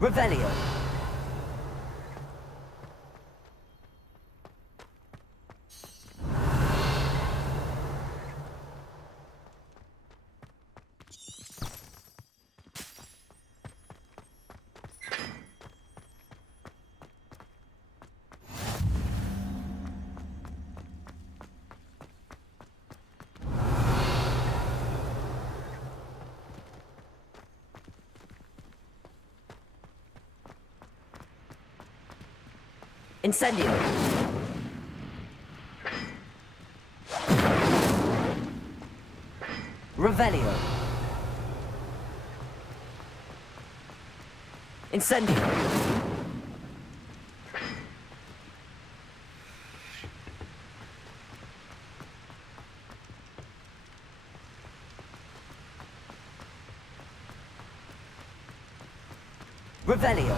Revelio. Incendio. Revelio. Incendio. Revelio.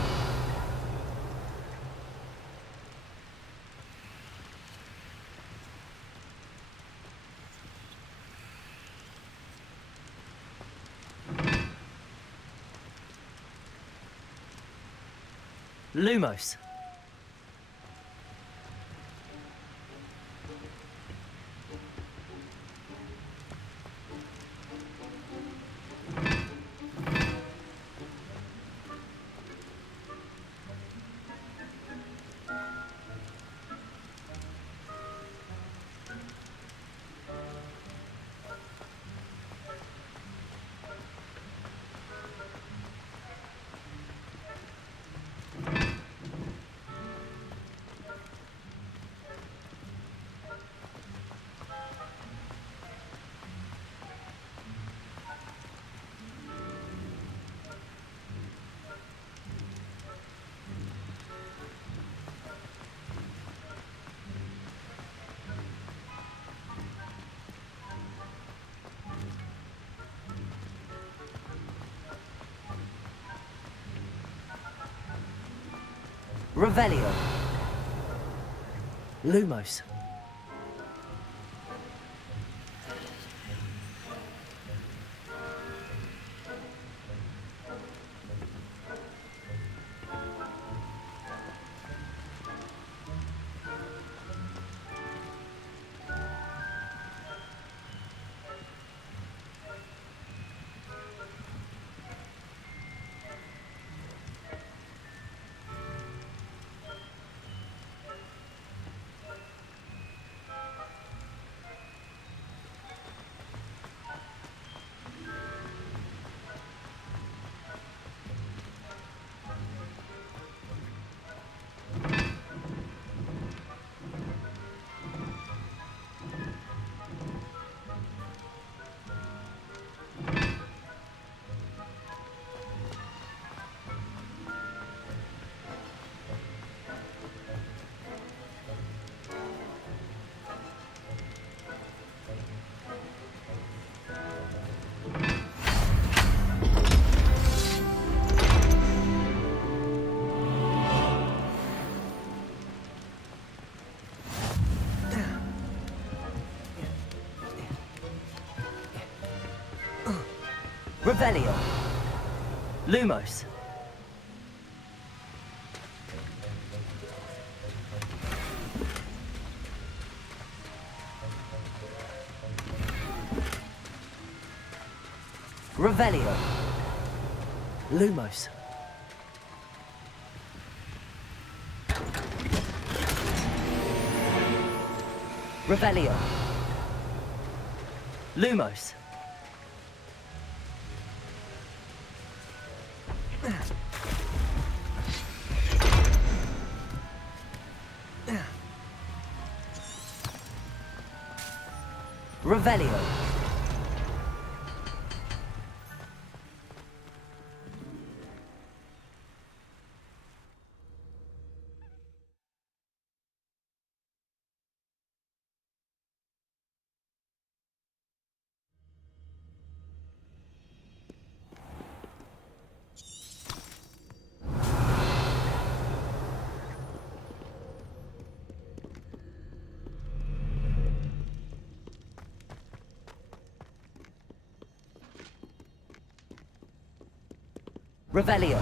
Lumos. Revelio. Lumos. Revelio. Lumos. Revelio. Lumos. Revelio. Lumos. Revelio. Revelio.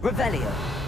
Revelio.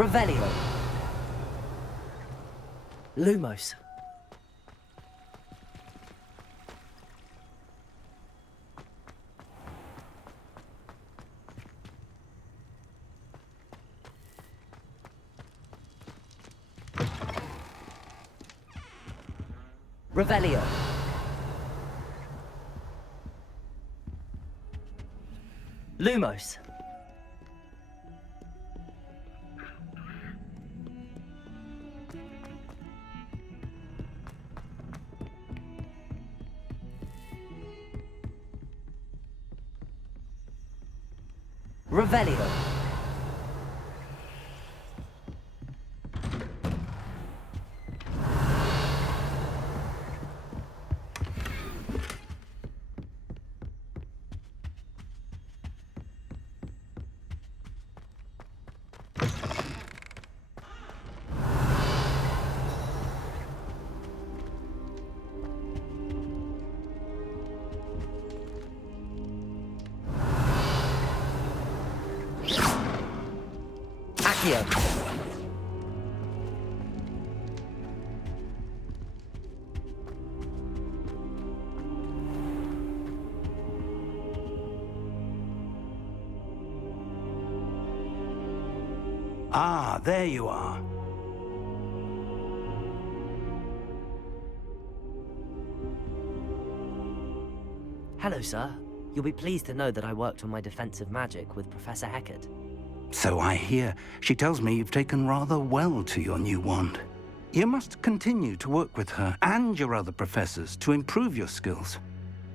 Revelio. Lumos. Revelio. Lumos. Revelio. Accio. Ah, there you are. Hello, sir. You'll be pleased to know that I worked on my defensive magic with Professor Heckard. So I hear. She tells me you've taken rather well to your new wand. You must continue to work with her and your other professors to improve your skills.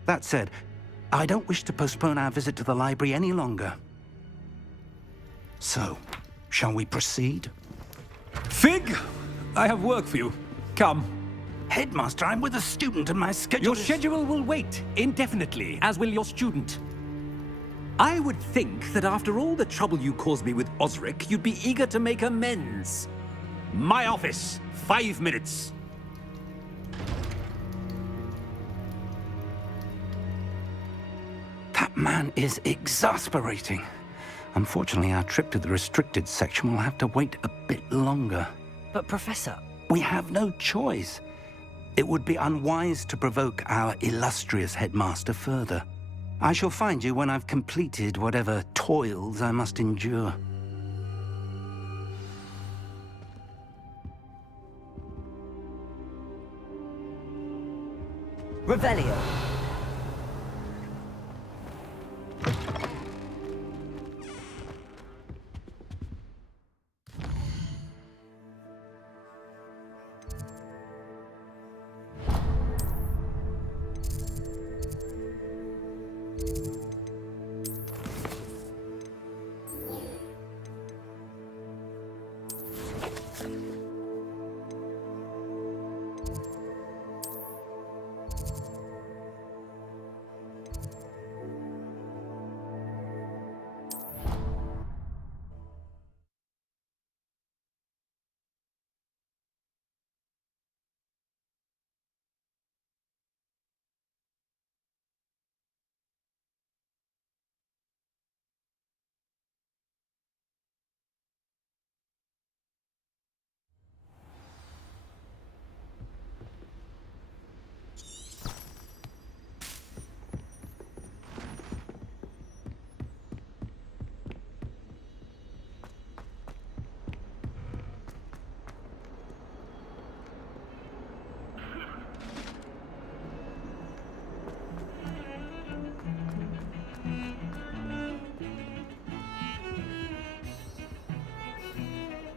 That said, I don't wish to postpone our visit to the library any longer. So, shall we proceed? Fig! I have work for you. Come. Headmaster, I'm with a student and my schedule Your is... schedule will wait indefinitely, as will your student. I would think that after all the trouble you caused me with Osric, you'd be eager to make amends. My office, 5 minutes. That man is exasperating. Unfortunately, our trip to the restricted section will have to wait a bit longer. But, Professor... We have no choice. It would be unwise to provoke our illustrious headmaster further. I shall find you when I've completed whatever toils I must endure. Revelio.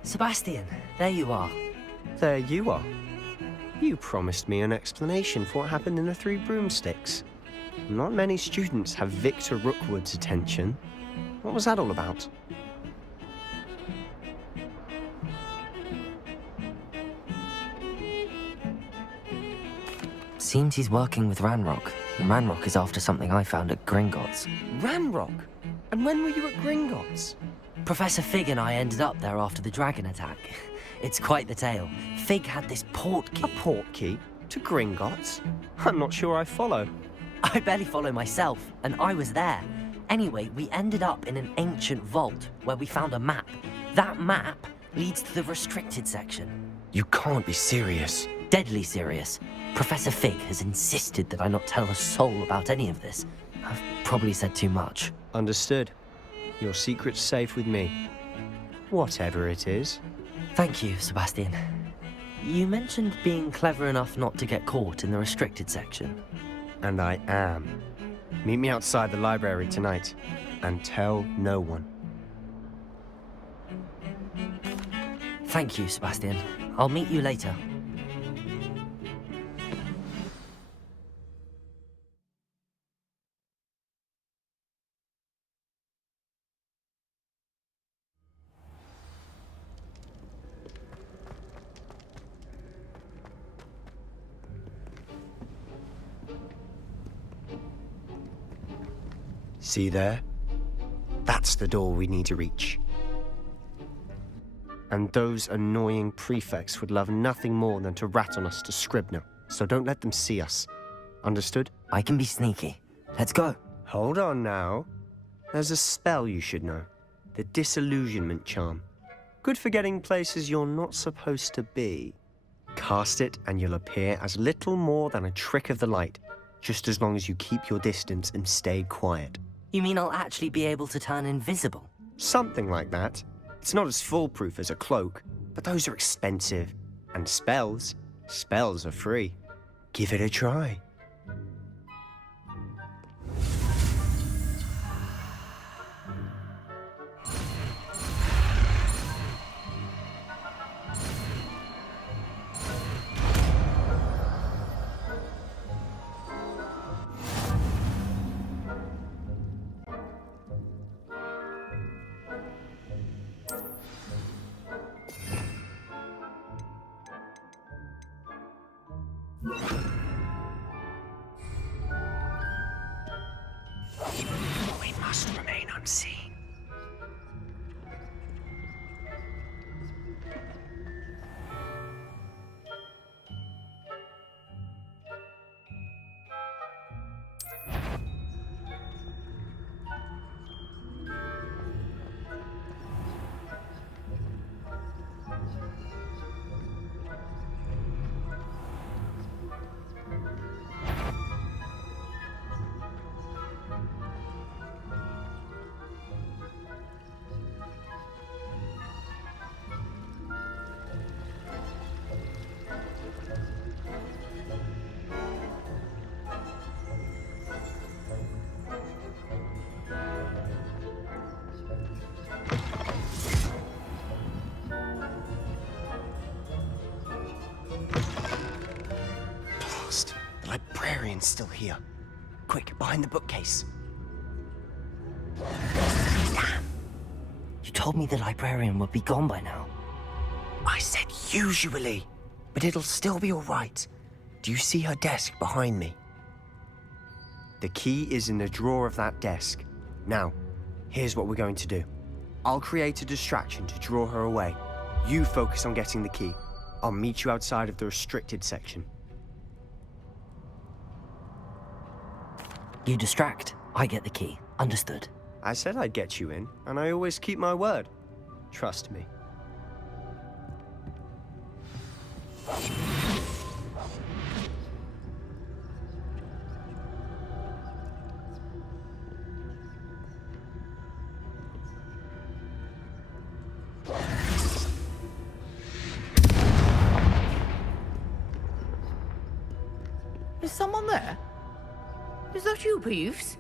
Sebastian, there you are. There you are. You promised me an explanation for what happened in the Three Broomsticks. Not many students have Victor Rookwood's attention. What was that all about? Seems he's working with Ranrock. And Ranrock is after something I found at Gringotts. Ranrock? And when were you at Gringotts? Professor Fig and I ended up there after the dragon attack. It's quite the tale. Fig had this port key. A port key? To Gringotts? I'm not sure I follow. I barely follow myself, and I was there. Anyway, we ended up in an ancient vault where we found a map. That map leads to the restricted section. You can't be serious. Deadly serious. Professor Fig has insisted that I not tell a soul about any of this. I've probably said too much. Understood. Your secret's safe with me. Whatever it is. Thank you, Sebastian. You mentioned being clever enough not to get caught in the restricted section. And I am. Meet me outside the library tonight. And tell no one. Thank you, Sebastian. I'll meet you later. See there? That's the door we need to reach. And those annoying prefects would love nothing more than to rat on us to Scribner, so don't let them see us. Understood? I can be sneaky. Let's go. Hold on now. There's a spell you should know. The Disillusionment Charm. Good for getting places you're not supposed to be. Cast it and you'll appear as little more than a trick of the light, just as long as you keep your distance and stay quiet. You mean I'll actually be able to turn invisible? Something like that. It's not as foolproof as a cloak, but those are expensive. And spells are free. Give it a try. We must remain unseen. The librarian's still here. Quick, behind the bookcase. Damn. You told me the librarian would be gone by now. I said usually, but it'll still be all right. Do you see her desk behind me? The key is in the drawer of that desk. Now, here's what we're going to do. I'll create a distraction to draw her away. You focus on getting the key. I'll meet you outside of the restricted section. You distract, I get the key. Understood. I said I'd get you in, and I always keep my word. Trust me. Is someone there? Is that you, Peeves?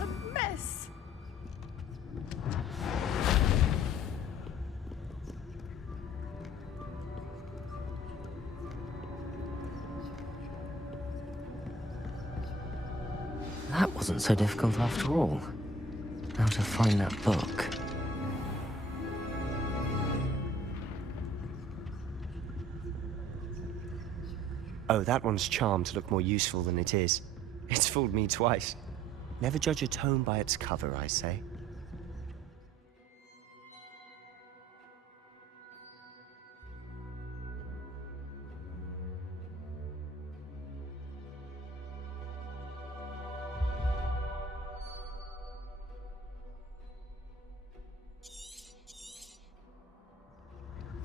a mess. That wasn't so difficult after all. How to find that book. Oh, that one's charmed to look more useful than it is. It's fooled me twice. Never judge a tome by its cover, I say.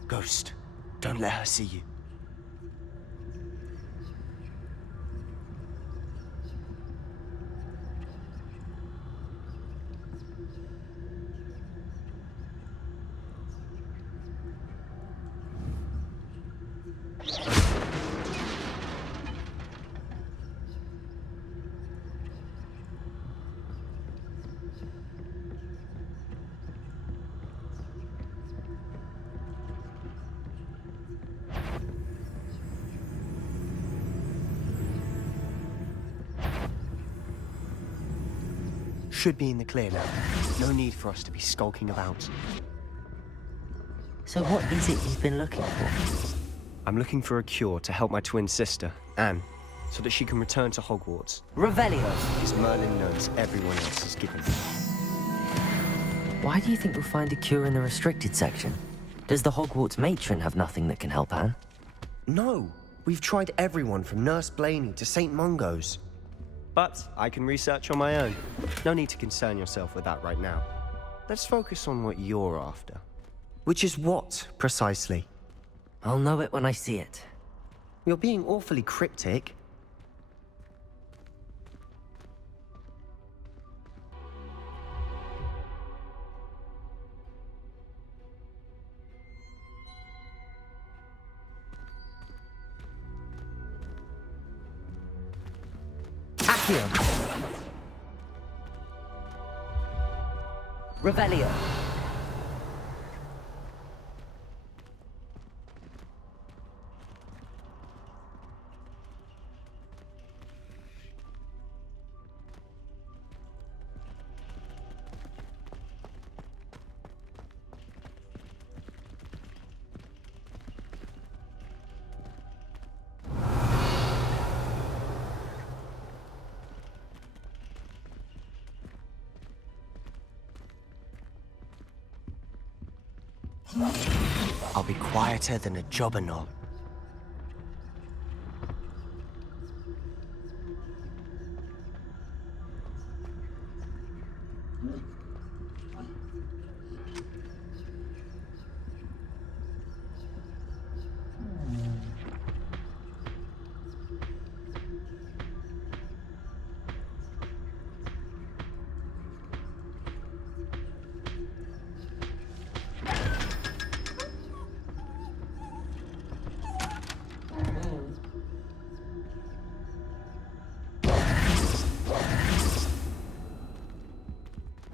Ghost, don't let her see you. Should be in the clear now. No need for us to be skulking about. So what is it you've been looking for? I'm looking for a cure to help my twin sister, Anne, so that she can return to Hogwarts. Revelio! Because Merlin knows everyone else is given. Why do you think we'll find a cure in the restricted section? Does the Hogwarts matron have nothing that can help Anne? No! We've tried everyone from Nurse Blaney to St. Mungo's. But I can research on my own. No need to concern yourself with that right now. Let's focus on what you're after. Which is what, precisely? I'll know it when I see it. You're being awfully cryptic. Accio! Revelio! I'll be quieter than a jobberknoll.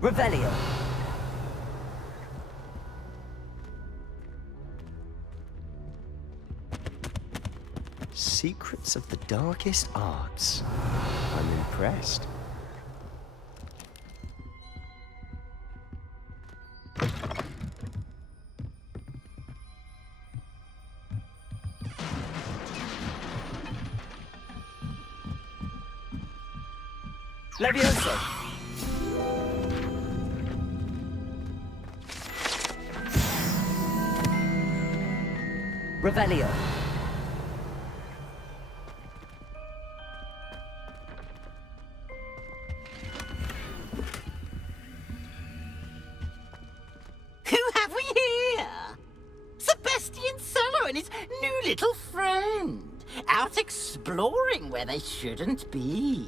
Revelio! Secrets of the darkest arts. I'm impressed. Levioso! Revelio! Who have we here? Sebastian Sallow and his new little friend. Out exploring where they shouldn't be.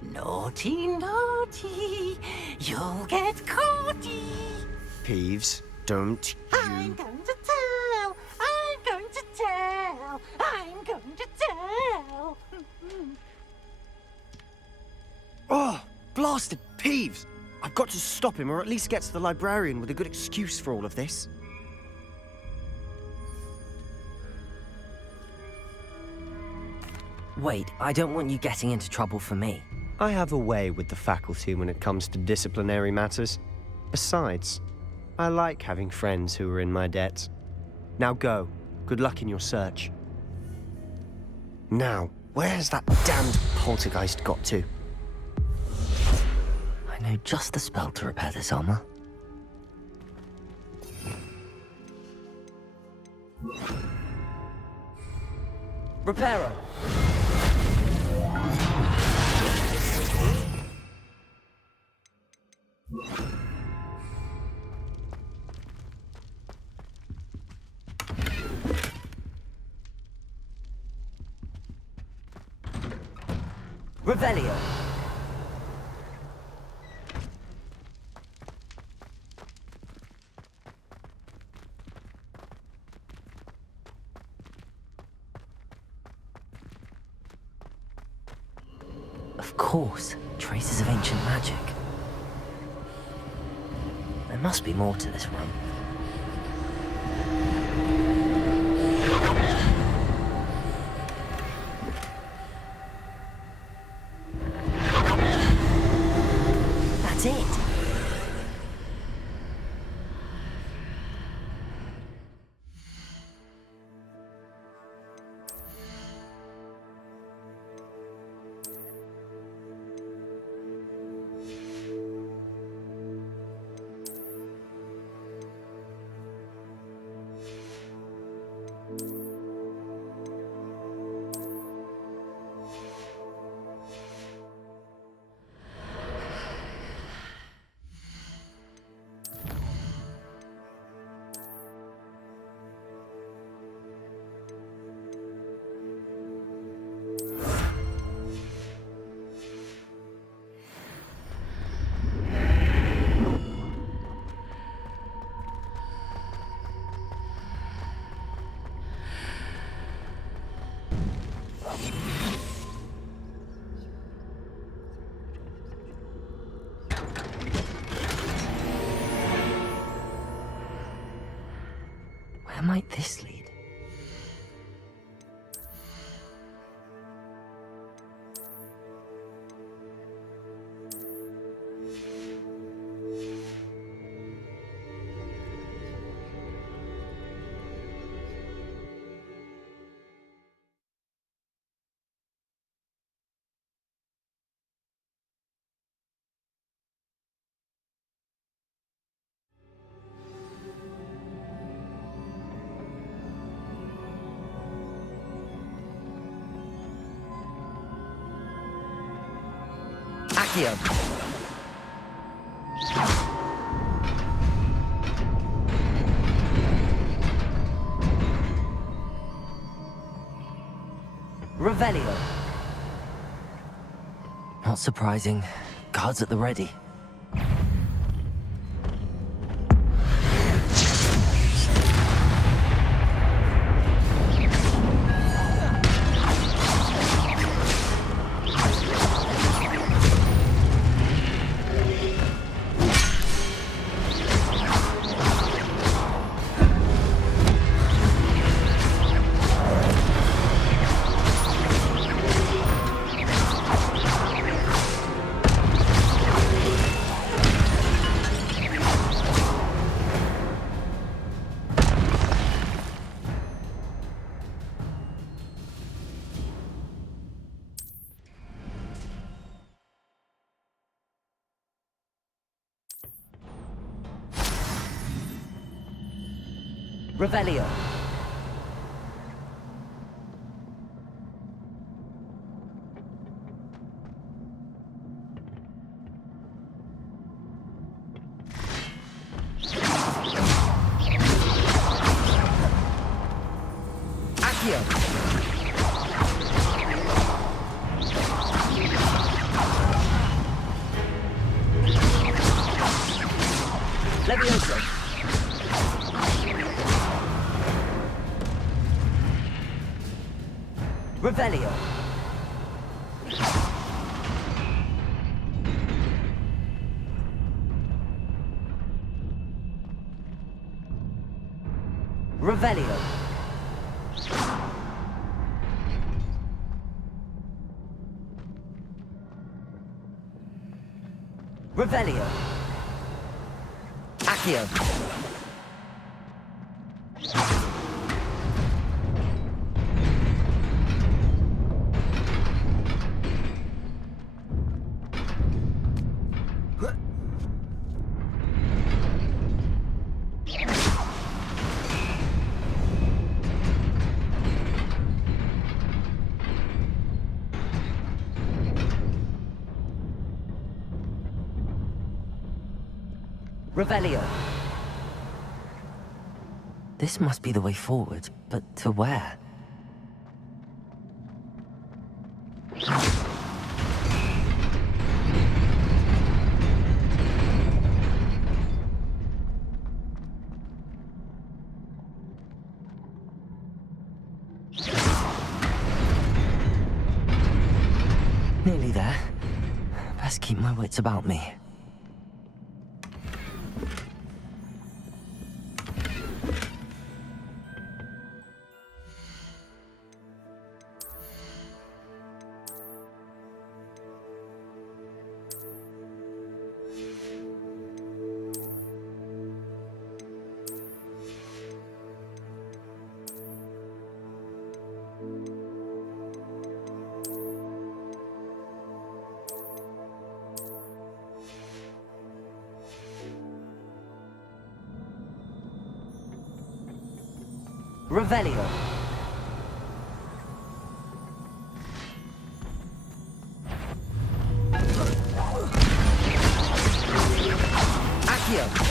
Naughty, naughty, you'll get caughty. Peeves, don't I'm you... going to tell, I'm going to tell, I'm going to tell. Oh, blast bastard Peeves! I've got to stop him, or at least get to the librarian with a good excuse for all of this. Wait, I don't want you getting into trouble for me. I have a way with the faculty when it comes to disciplinary matters. Besides, I like having friends who are in my debt. Now go. Good luck in your search. Now, where's that damned poltergeist got to? I know just the spell to repair this armor. Reparo! Revelio! Of course, traces of ancient magic. There must be more to this room. That's it. Where might this lead? Accio. Revelio. Not surprising. Guards at the ready. Revelio. Accio. Levioso. Revelio. Revelio. Accio. Revelio. This must be the way forward, but to where? Nearly there. Best keep my wits about me. Revelio. Accio.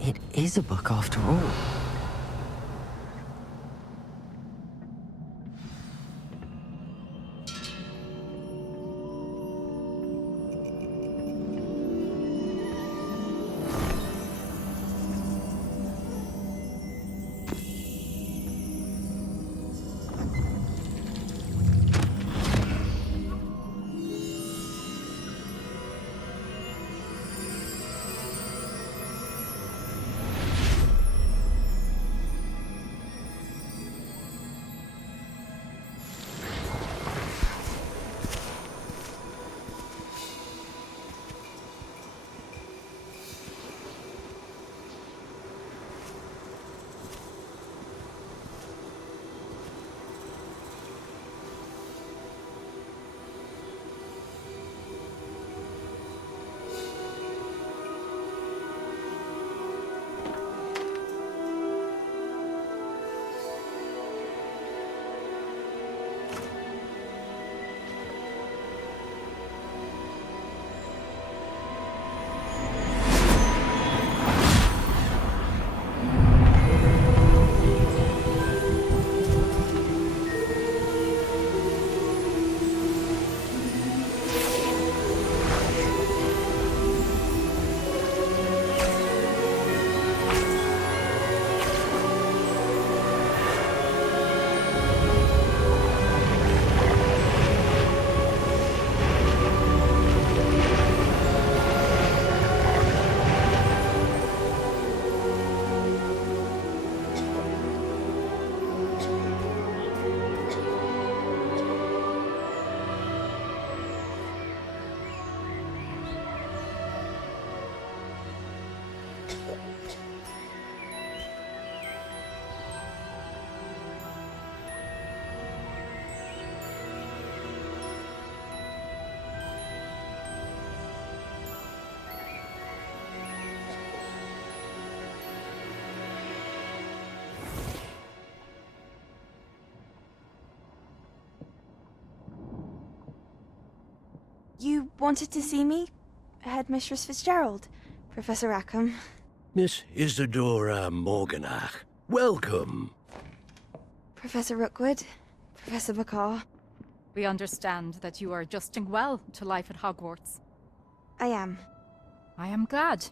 It is a book after all. You wanted to see me? Headmistress Fitzgerald, Professor Rackham. Miss Isadora Morganach, welcome. Professor Rookwood, Professor McCaw. We understand that you are adjusting well to life at Hogwarts. I am. I am glad.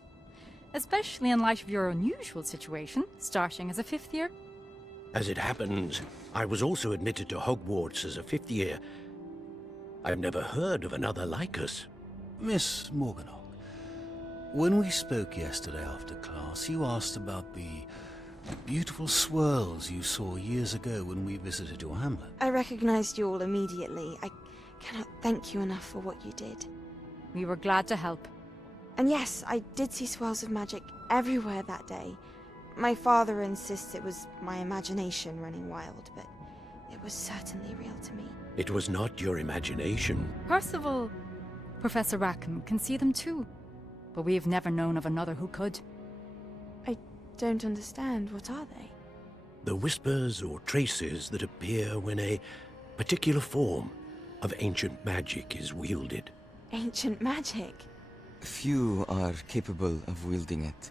Especially in light of your unusual situation, starting as a 5th year. As it happens, I was also admitted to Hogwarts as a 5th year. I've never heard of another like us. Miss Morganach, when we spoke yesterday after class, you asked about the beautiful swirls you saw years ago when we visited your hamlet. I recognized you all immediately. I cannot thank you enough for what you did. We were glad to help. And yes, I did see swirls of magic everywhere that day. My father insists it was my imagination running wild, but it was certainly real to me. It was not your imagination. Percival, Professor Rackham can see them too, but we have never known of another who could. I don't understand. What are they? The whispers or traces that appear when a particular form of ancient magic is wielded. Ancient magic? Few are capable of wielding it.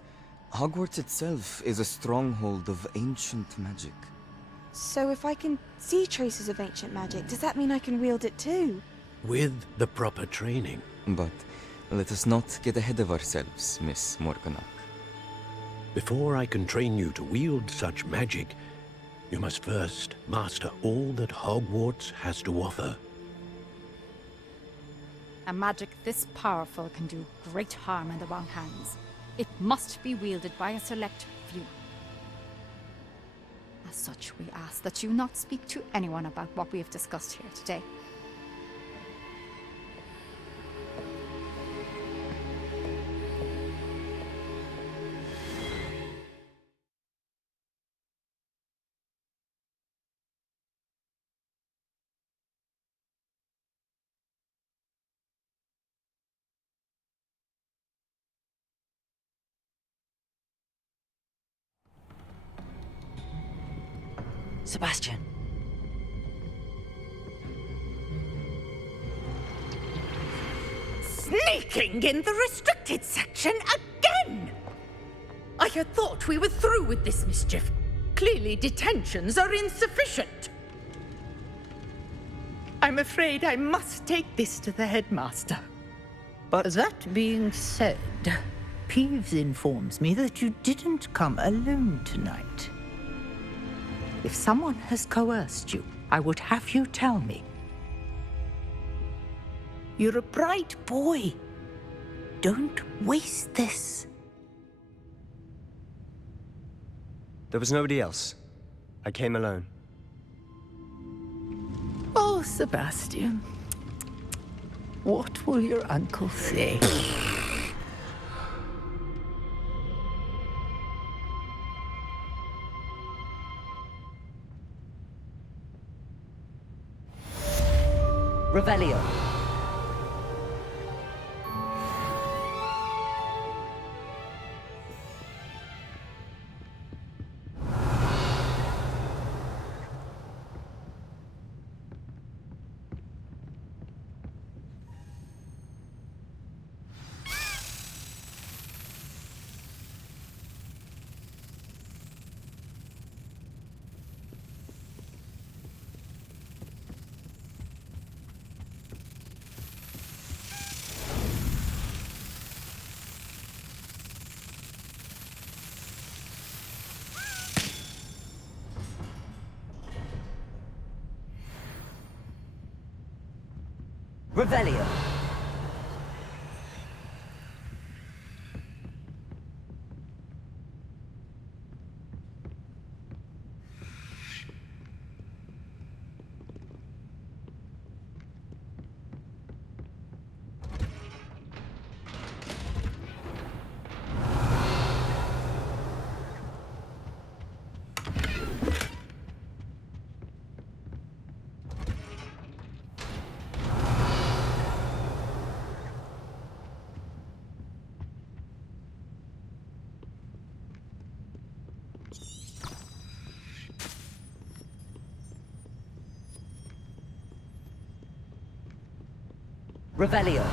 Hogwarts itself is a stronghold of ancient magic. So if I can see traces of ancient magic, does that mean I can wield it too? With the proper training. But let us not get ahead of ourselves, Miss Morganach. Before I can train you to wield such magic, you must first master all that Hogwarts has to offer. A magic this powerful can do great harm in the wrong hands. It must be wielded by a select few. As such, we ask that you not speak to anyone about what we have discussed here today. Sebastian. Sneaking in the restricted section again! I had thought we were through with this mischief. Clearly detentions are insufficient. I'm afraid I must take this to the headmaster. But That being said, Peeves informs me that you didn't come alone tonight. If someone has coerced you, I would have you tell me. You're a bright boy. Don't waste this. there was nobody else. I came alone. Oh, Sebastian. What will your uncle say? Revelio. Revelio. Revelio.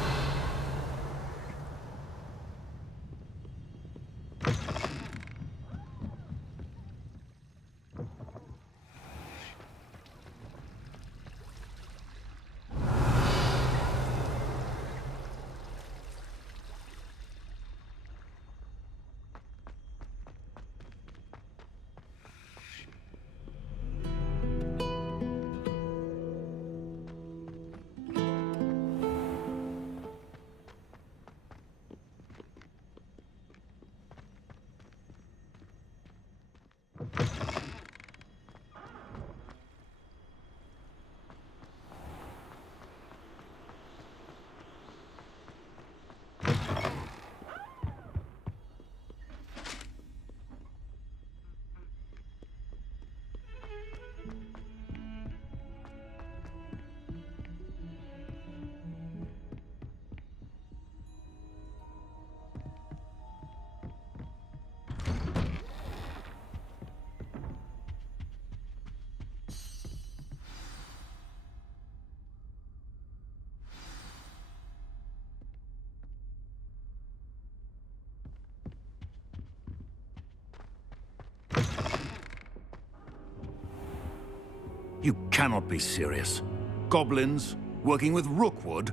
You cannot be serious. Goblins working with Rookwood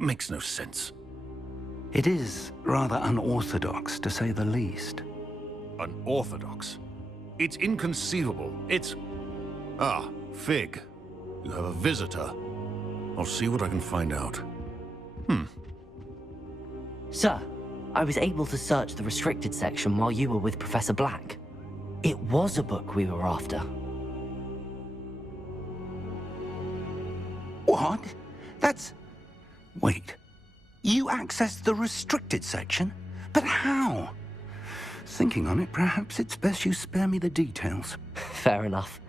makes no sense. It is rather unorthodox, to say the least. Unorthodox? It's inconceivable. It's... Ah, Fig. You have a visitor. I'll see what I can find out. Sir, I was able to search the restricted section while you were with Professor Black. It was a book we were after. What? That's... Wait. You accessed the restricted section? But how? Thinking on it, perhaps it's best you spare me the details. Fair enough.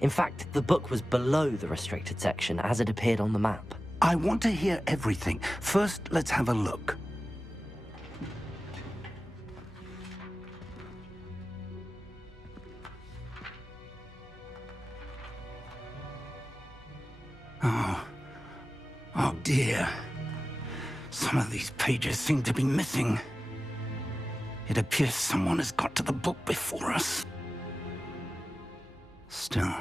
In fact, the book was below the restricted section as it appeared on the map. I want to hear everything. First, let's have a look. Oh dear. Some of these pages seem to be missing. It appears someone has got to the book before us. Still,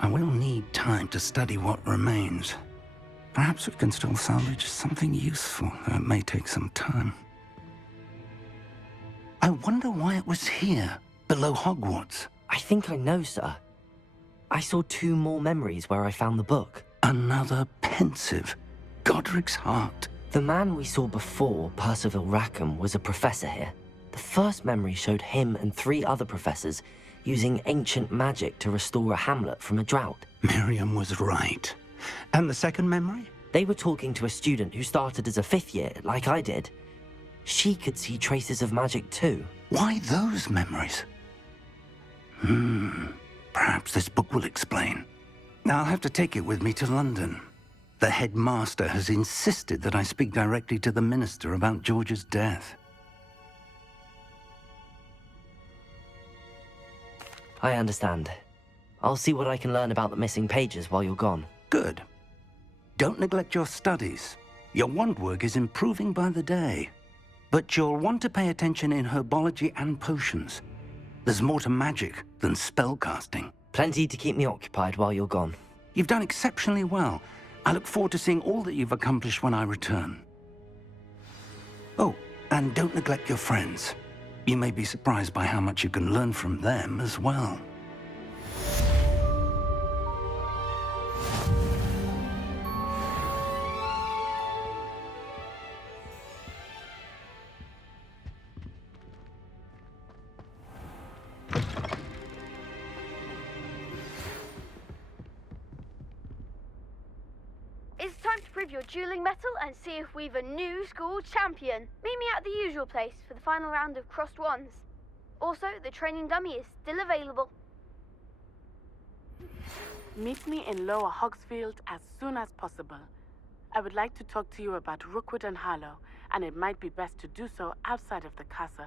I will need time to study what remains. Perhaps we can still salvage something useful, though it may take some time. I wonder why it was here, below Hogwarts. I think I know, sir. I saw 2 more memories where I found the book. Another pensive. Godric's heart. The man we saw before, Percival Rackham, was a professor here. The first memory showed him and 3 other professors using ancient magic to restore a hamlet from a drought. Miriam was right. And the second memory? They were talking to a student who started as a 5th year, like I did. She could see traces of magic too. Why those memories? Perhaps this book will explain. I'll have to take it with me to London. The headmaster has insisted that I speak directly to the minister about George's death. I understand. I'll see what I can learn about the missing pages while you're gone. Good. Don't neglect your studies. Your wand work is improving by the day. But you'll want to pay attention in herbology and potions. There's more to magic than spellcasting. Plenty to keep me occupied while you're gone. You've done exceptionally well. I look forward to seeing all that you've accomplished when I return. Oh, and don't neglect your friends. You may be surprised by how much you can learn from them as well. It's time to prove your dueling mettle and see if we've a new school champion. Meet me at the usual place for the final round of crossed wands. Also, the training dummy is still available. Meet me in Lower Hogsfield as soon as possible. I would like to talk to you about Rookwood and Harlow, and it might be best to do so outside of the castle.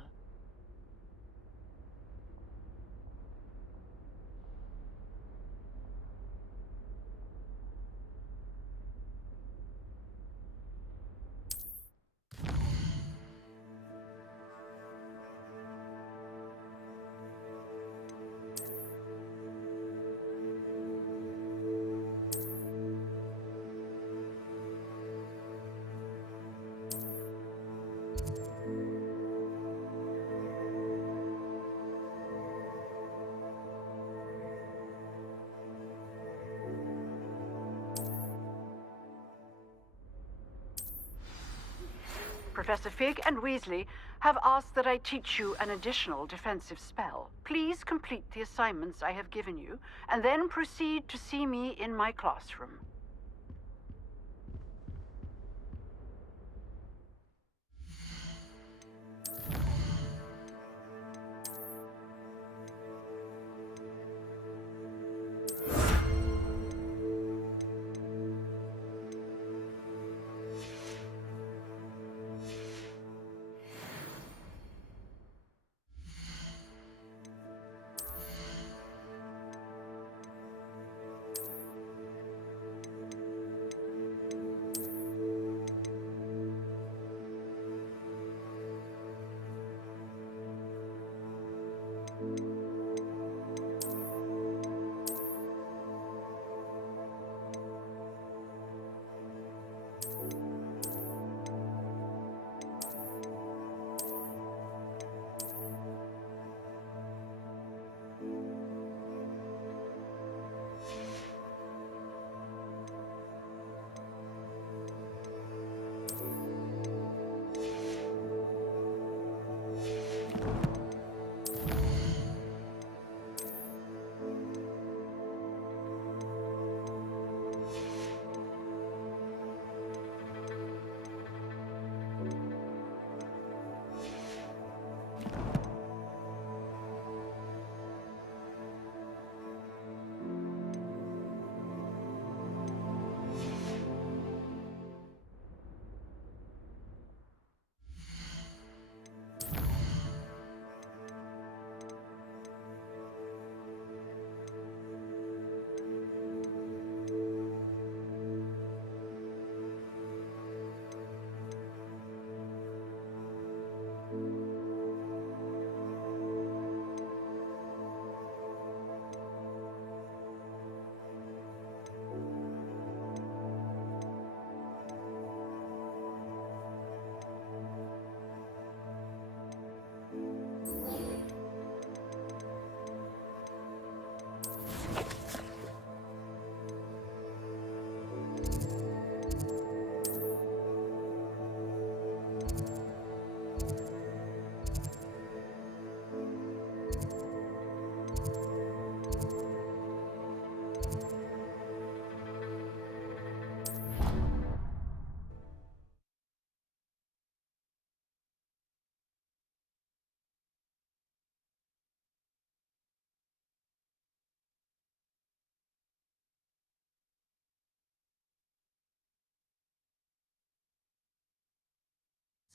Professor Fig and Weasley have asked that I teach you an additional defensive spell. Please complete the assignments I have given you, and then proceed to see me in my classroom.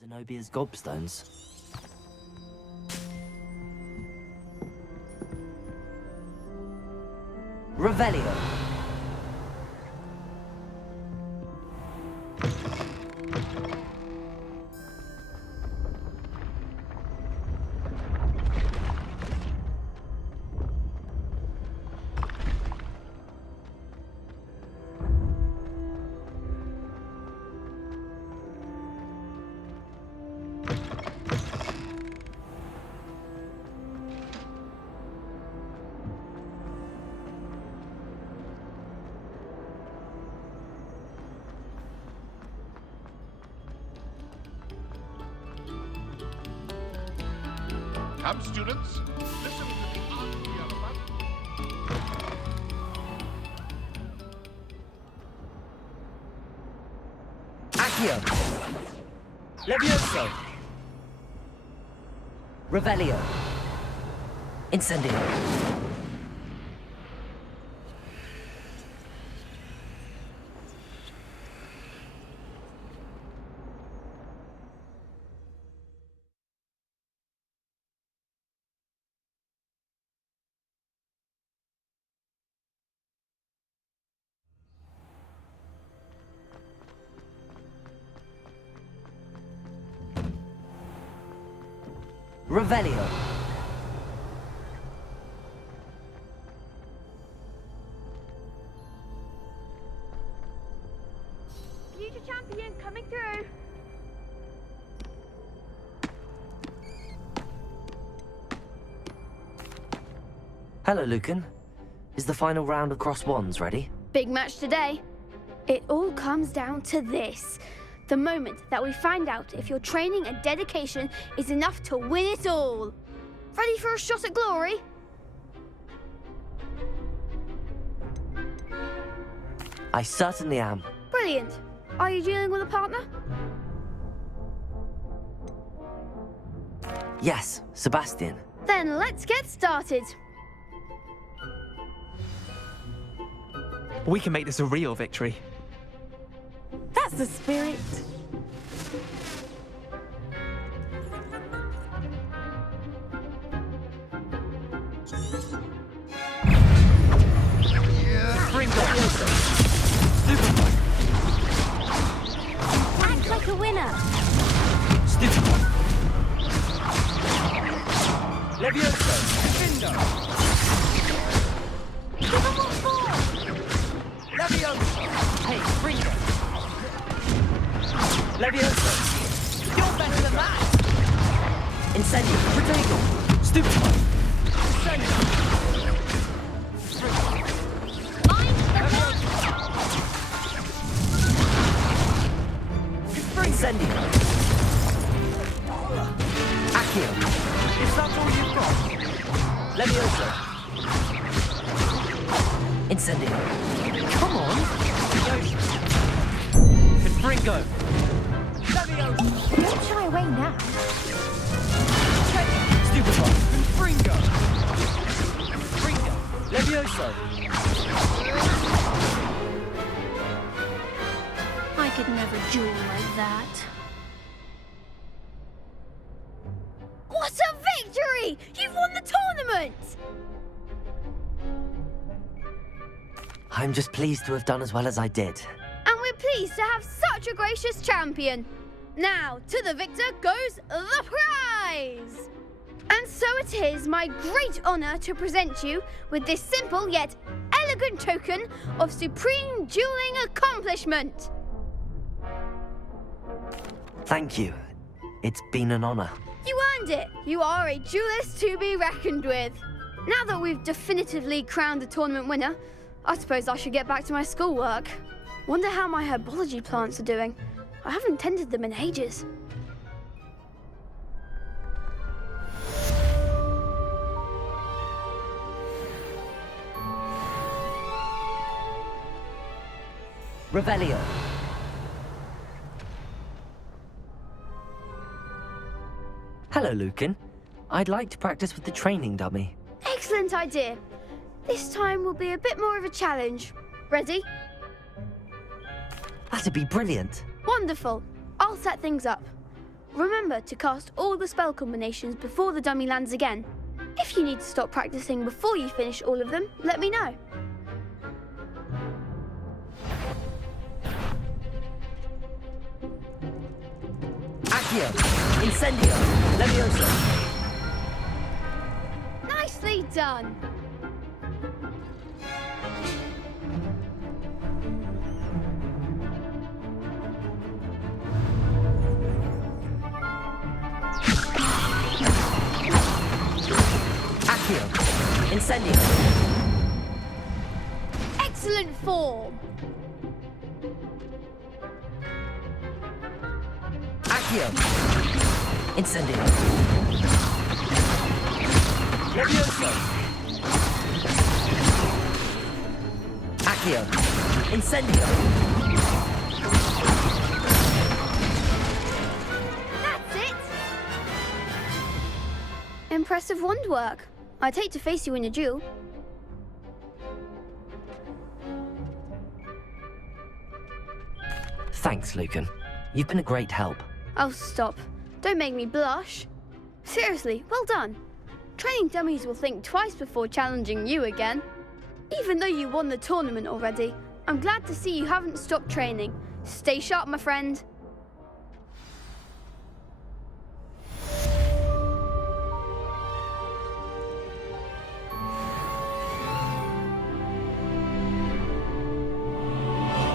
Zenobia's gobstones. Revelio. Come, students, listen to the art of the elephant. Accio. Levioso. Revelio. Incendio. Revelio. Future champion coming through. Hello, Lucan. Is the final round of cross wands ready? Big match today. It all comes down to this. The moment that we find out if your training and dedication is enough to win it all. Ready for a shot at glory? I certainly am. Brilliant. Are you dealing with a partner? Yes, Sebastian. Then let's get started. We can make this a real victory. That's the spirit. Act like a winner. Levioso! Findo! Give them what for. Levioso! Hey, Fringo! Levioso! You're better than that! Incendio! Protego! Stupid! Incendio! Incendio! Accio! Is that all you've got? Levioso! Incendio! Come on! Fringo! Levioso! Don't shy away now. Stupid one! Fringo! Fringo! Levioso! I could never duel like that. What a victory! You've won the tournament! I'm just pleased to have done as well as I did. And we're pleased to have such a gracious champion. Now, to the victor goes the prize! And so it is my great honour to present you with this simple yet elegant token of supreme dueling accomplishment. Thank you. It's been an honor. You earned it. You are a duelist to be reckoned with. Now that we've definitively crowned the tournament winner, I suppose I should get back to my schoolwork. Wonder how my herbology plants are doing. I haven't tended them in ages. Revelio. Hello, Lucan. I'd like to practice with the training dummy. Excellent idea. This time will be a bit more of a challenge. Ready? That'd be brilliant. Wonderful. I'll set things up. Remember to cast all the spell combinations before the dummy lands again. If you need to stop practicing before you finish all of them, let me know. Accio! Incendio! Levioso! Nicely done. Accio! Incendio! Excellent form. Accio! Incendio! Levioso! Accio! Incendio! That's it. Impressive wand work. I'd hate to face you in a duel. Thanks, Lucan. You've been a great help. Oh, stop. Don't make me blush. Seriously, well done. Training dummies will think twice before challenging you again. Even though you won the tournament already, I'm glad to see you haven't stopped training. Stay sharp, my friend.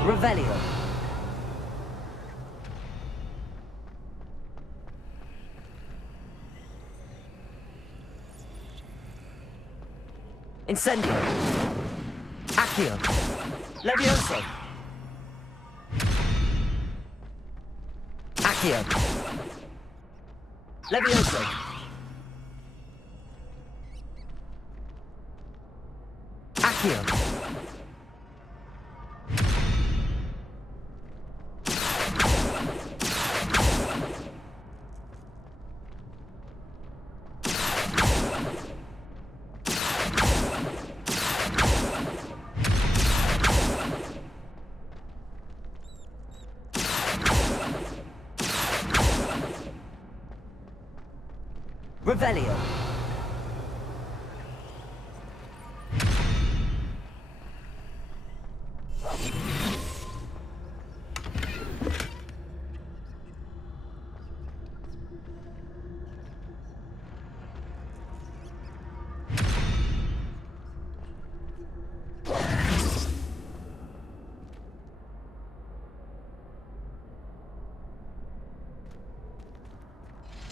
Revelio. Incendio. Accio. Levioso. Accio. Levioso. Accio. Revelio.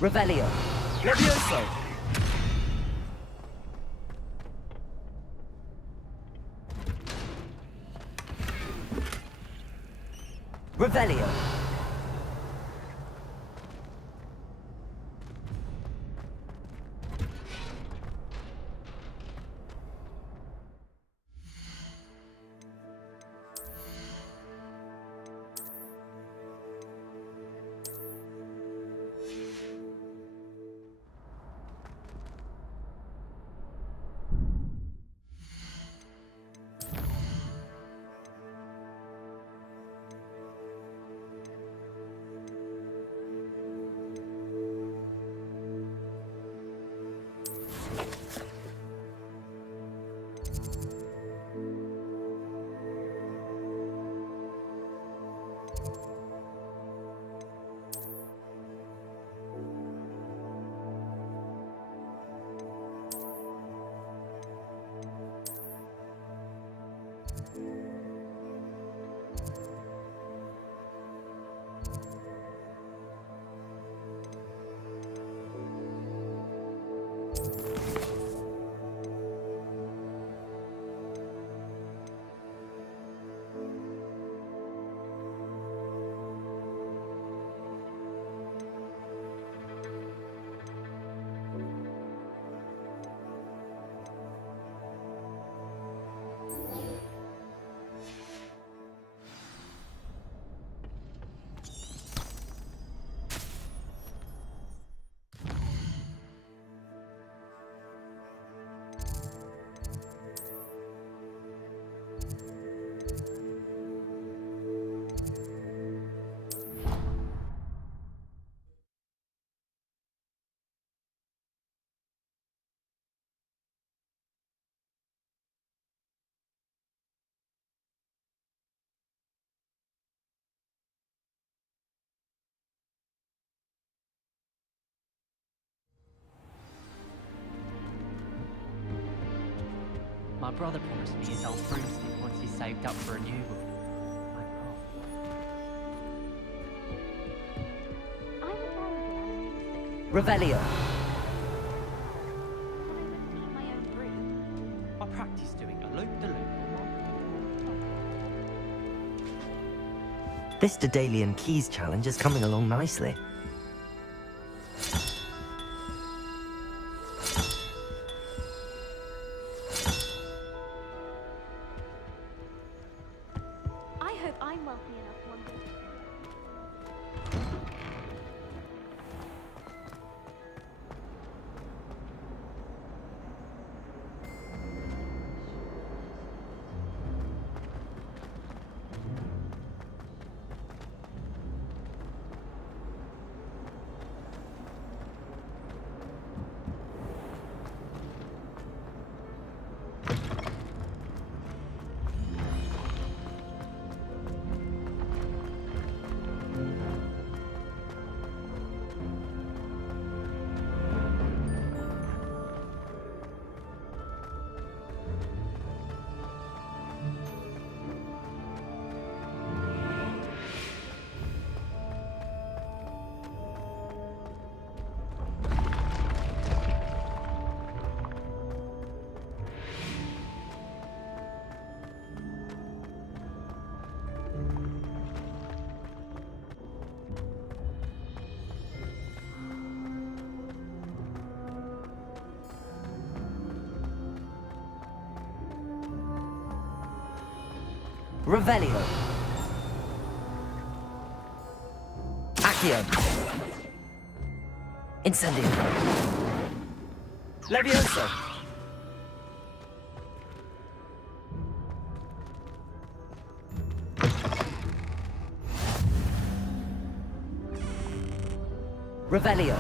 Revelio. Levioso! Revelio. My brother promised me his old broomstick once he's saved up for a new one. Revelio. I practice doing a loop-de-loop. This Daedalian Keys challenge is coming along nicely. I hope I'm wealthy enough one day. Revelio. Accio. Incendio. Levioso. Revelio.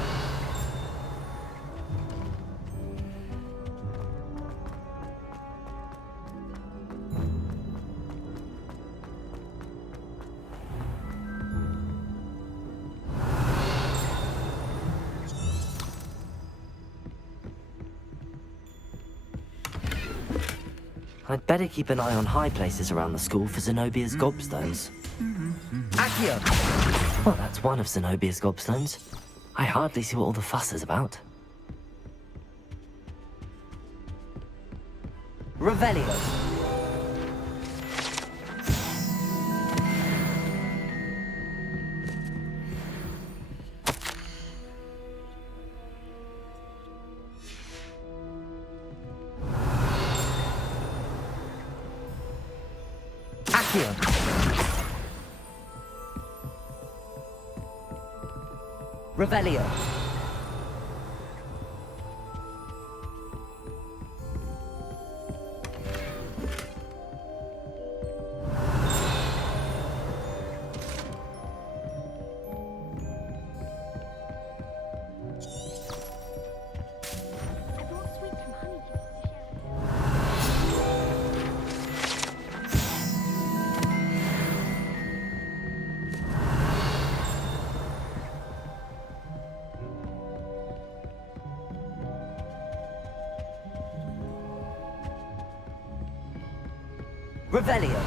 I'd better keep an eye on high places around the school for Zenobia's gobstones. Accio! Well, that's one of Zenobia's gobstones. I hardly see what all the fuss is about. Revelio. Accio. Revelio. Revelio.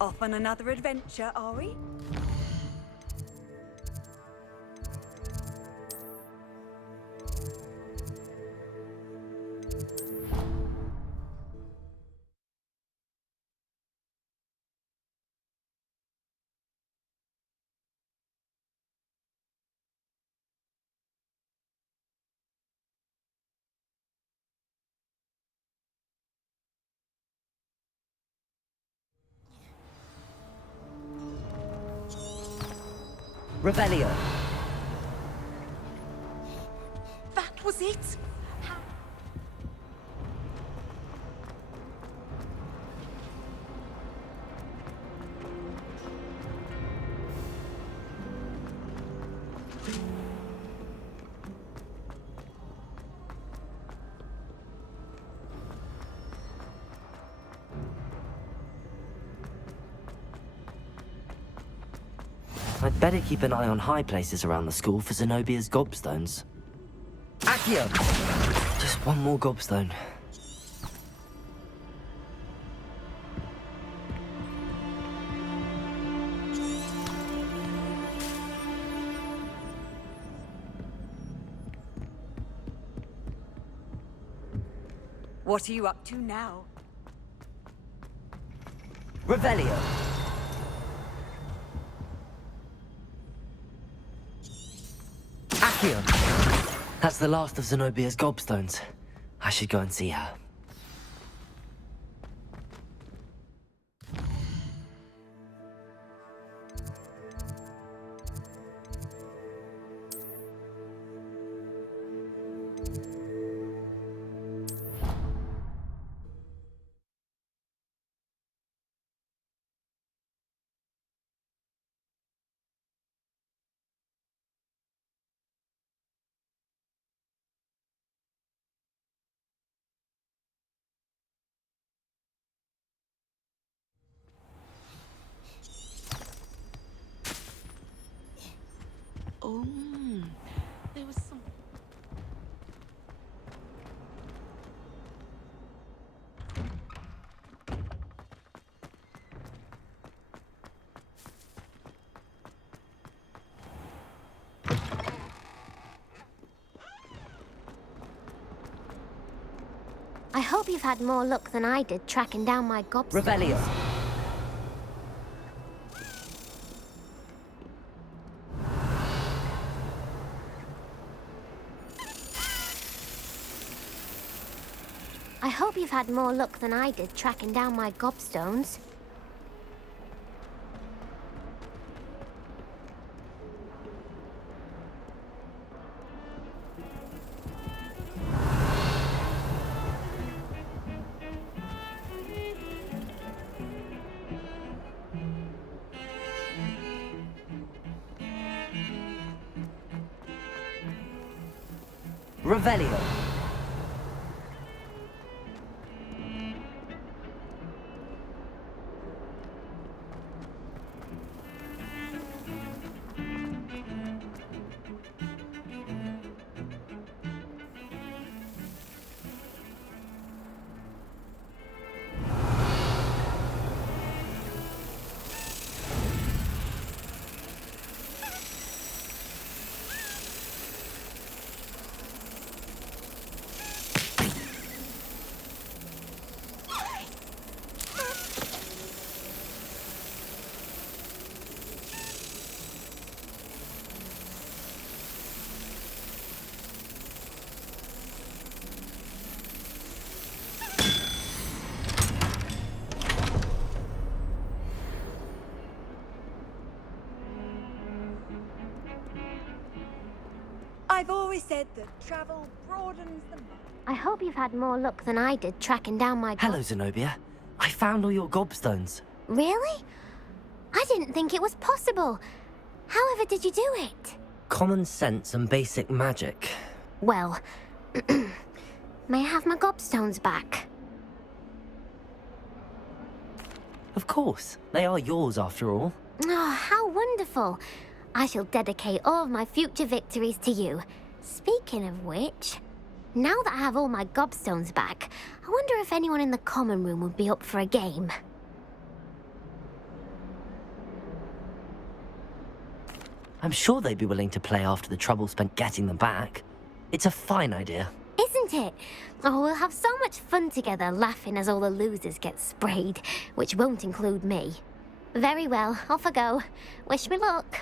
Off on another adventure, are we? Revelio. That was it? I'd better keep an eye on high places around the school for Zenobia's gobstones. Accio! Just one more gobstone. What are you up to now? Revelio. Accio. That's the last of Zenobia's gobstones. I should go and see her. Oh, there was some... I hope you've had more luck than I did tracking down my gobstones. Revelio. I hope you've had more luck than I did tracking down my gobstones. Revelio. I've always said that travel broadens the mind. I hope you've had more luck than I did tracking down my... Hello, Zenobia. I found all your gobstones. Really? I didn't think it was possible. However did you do it? Common sense and basic magic. Well, may I have my gobstones back? Of course. They are yours, after all. Oh, how wonderful. I shall dedicate all of my future victories to you. Speaking of which, now that I have all my gobstones back, I wonder if anyone in the common room would be up for a game. I'm sure they'd be willing to play after the trouble spent getting them back. It's a fine idea. Isn't it? Oh, we'll have so much fun together, laughing as all the losers get sprayed, which won't include me. Very well, off I go. Wish me luck.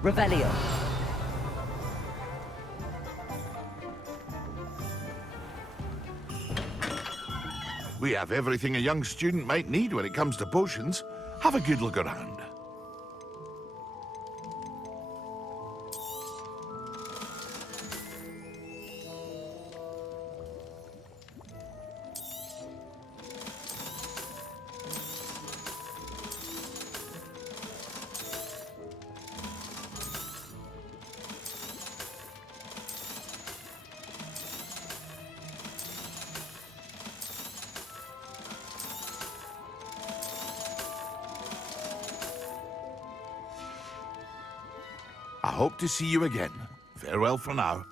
Revelio. We have everything a young student might need when it comes to potions. Have a good look around. I hope to see you again. Farewell for now.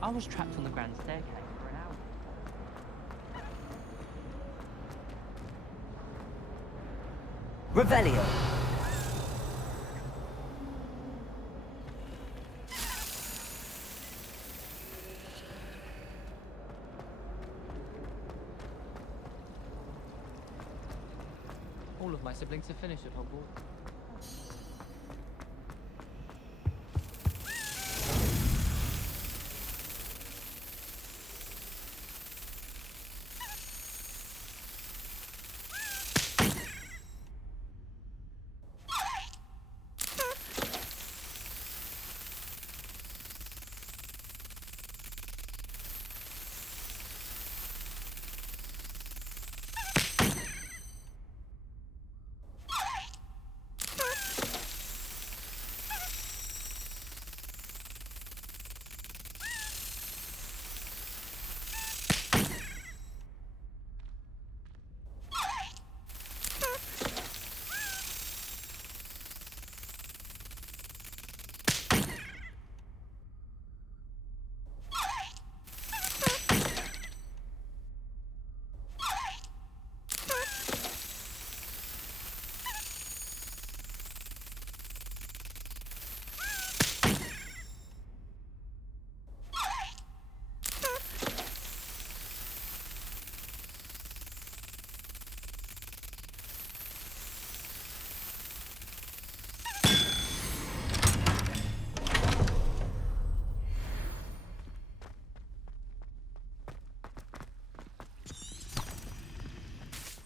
I was trapped on the grand staircase for an hour. Revelio. All of my siblings have finished at Hogwarts.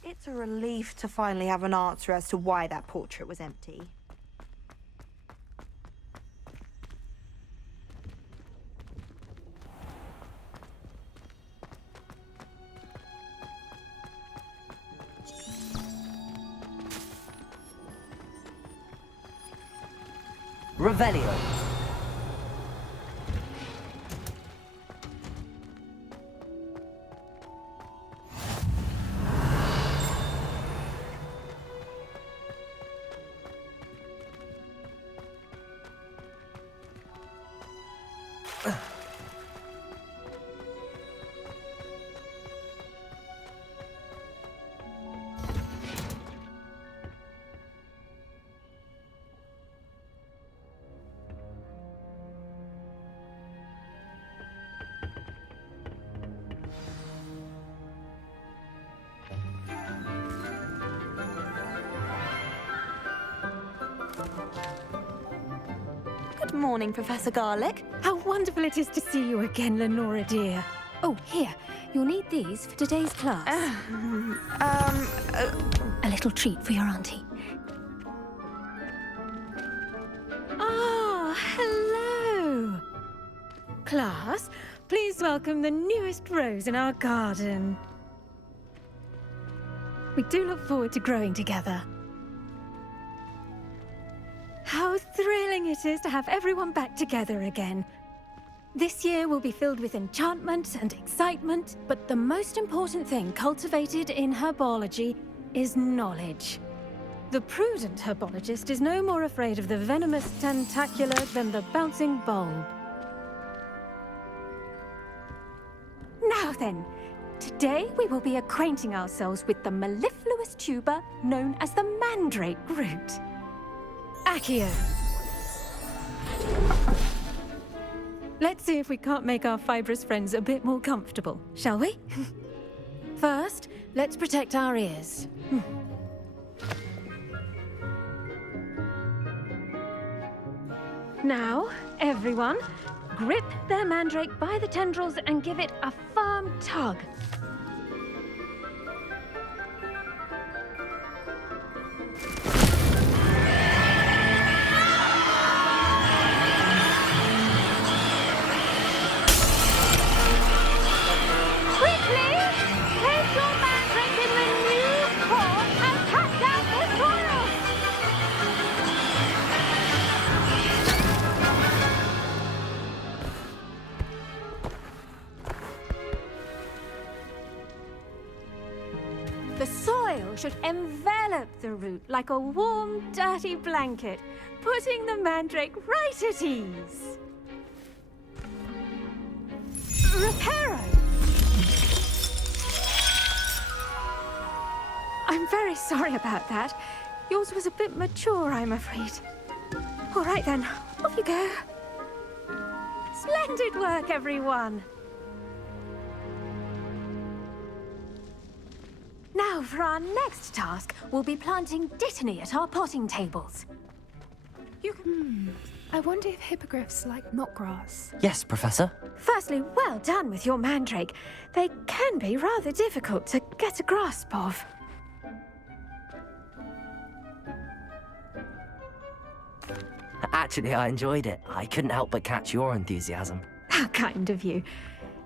It's a relief to finally have an answer as to why that portrait was empty. Revelio. Good morning, Professor Garlick. How wonderful it is to see you again, Lenora dear. Oh, here, you'll need these for today's class. A little treat for your auntie. Ah, hello. Class, please welcome the newest rose in our garden. We do look forward to growing together. How thrilling it is to have everyone back together again. This year will be filled with enchantment and excitement, but the most important thing cultivated in herbology is knowledge. The prudent herbologist is no more afraid of the venomous tentacula than the bouncing bulb. Now then, today we will be acquainting ourselves with the mellifluous tuber known as the mandrake root. Accio. Let's see if we can't make our fibrous friends a bit more comfortable, shall we? First, let's protect our ears. Now, everyone, grip their mandrake by the tendrils and give it a firm tug. The soil should envelop the root like a warm, dirty blanket, putting the mandrake right at ease. very sorry about that. Yours was a bit mature, I'm afraid. All right then, off you go. Splendid work, everyone. Now, for our next task, we'll be planting dittany at our potting tables. I wonder if hippogriffs like knotgrass. Yes, Professor. Firstly, well done with your mandrake. They can be rather difficult to get a grasp of. Actually, I enjoyed it. I couldn't help but catch your enthusiasm. How kind of you.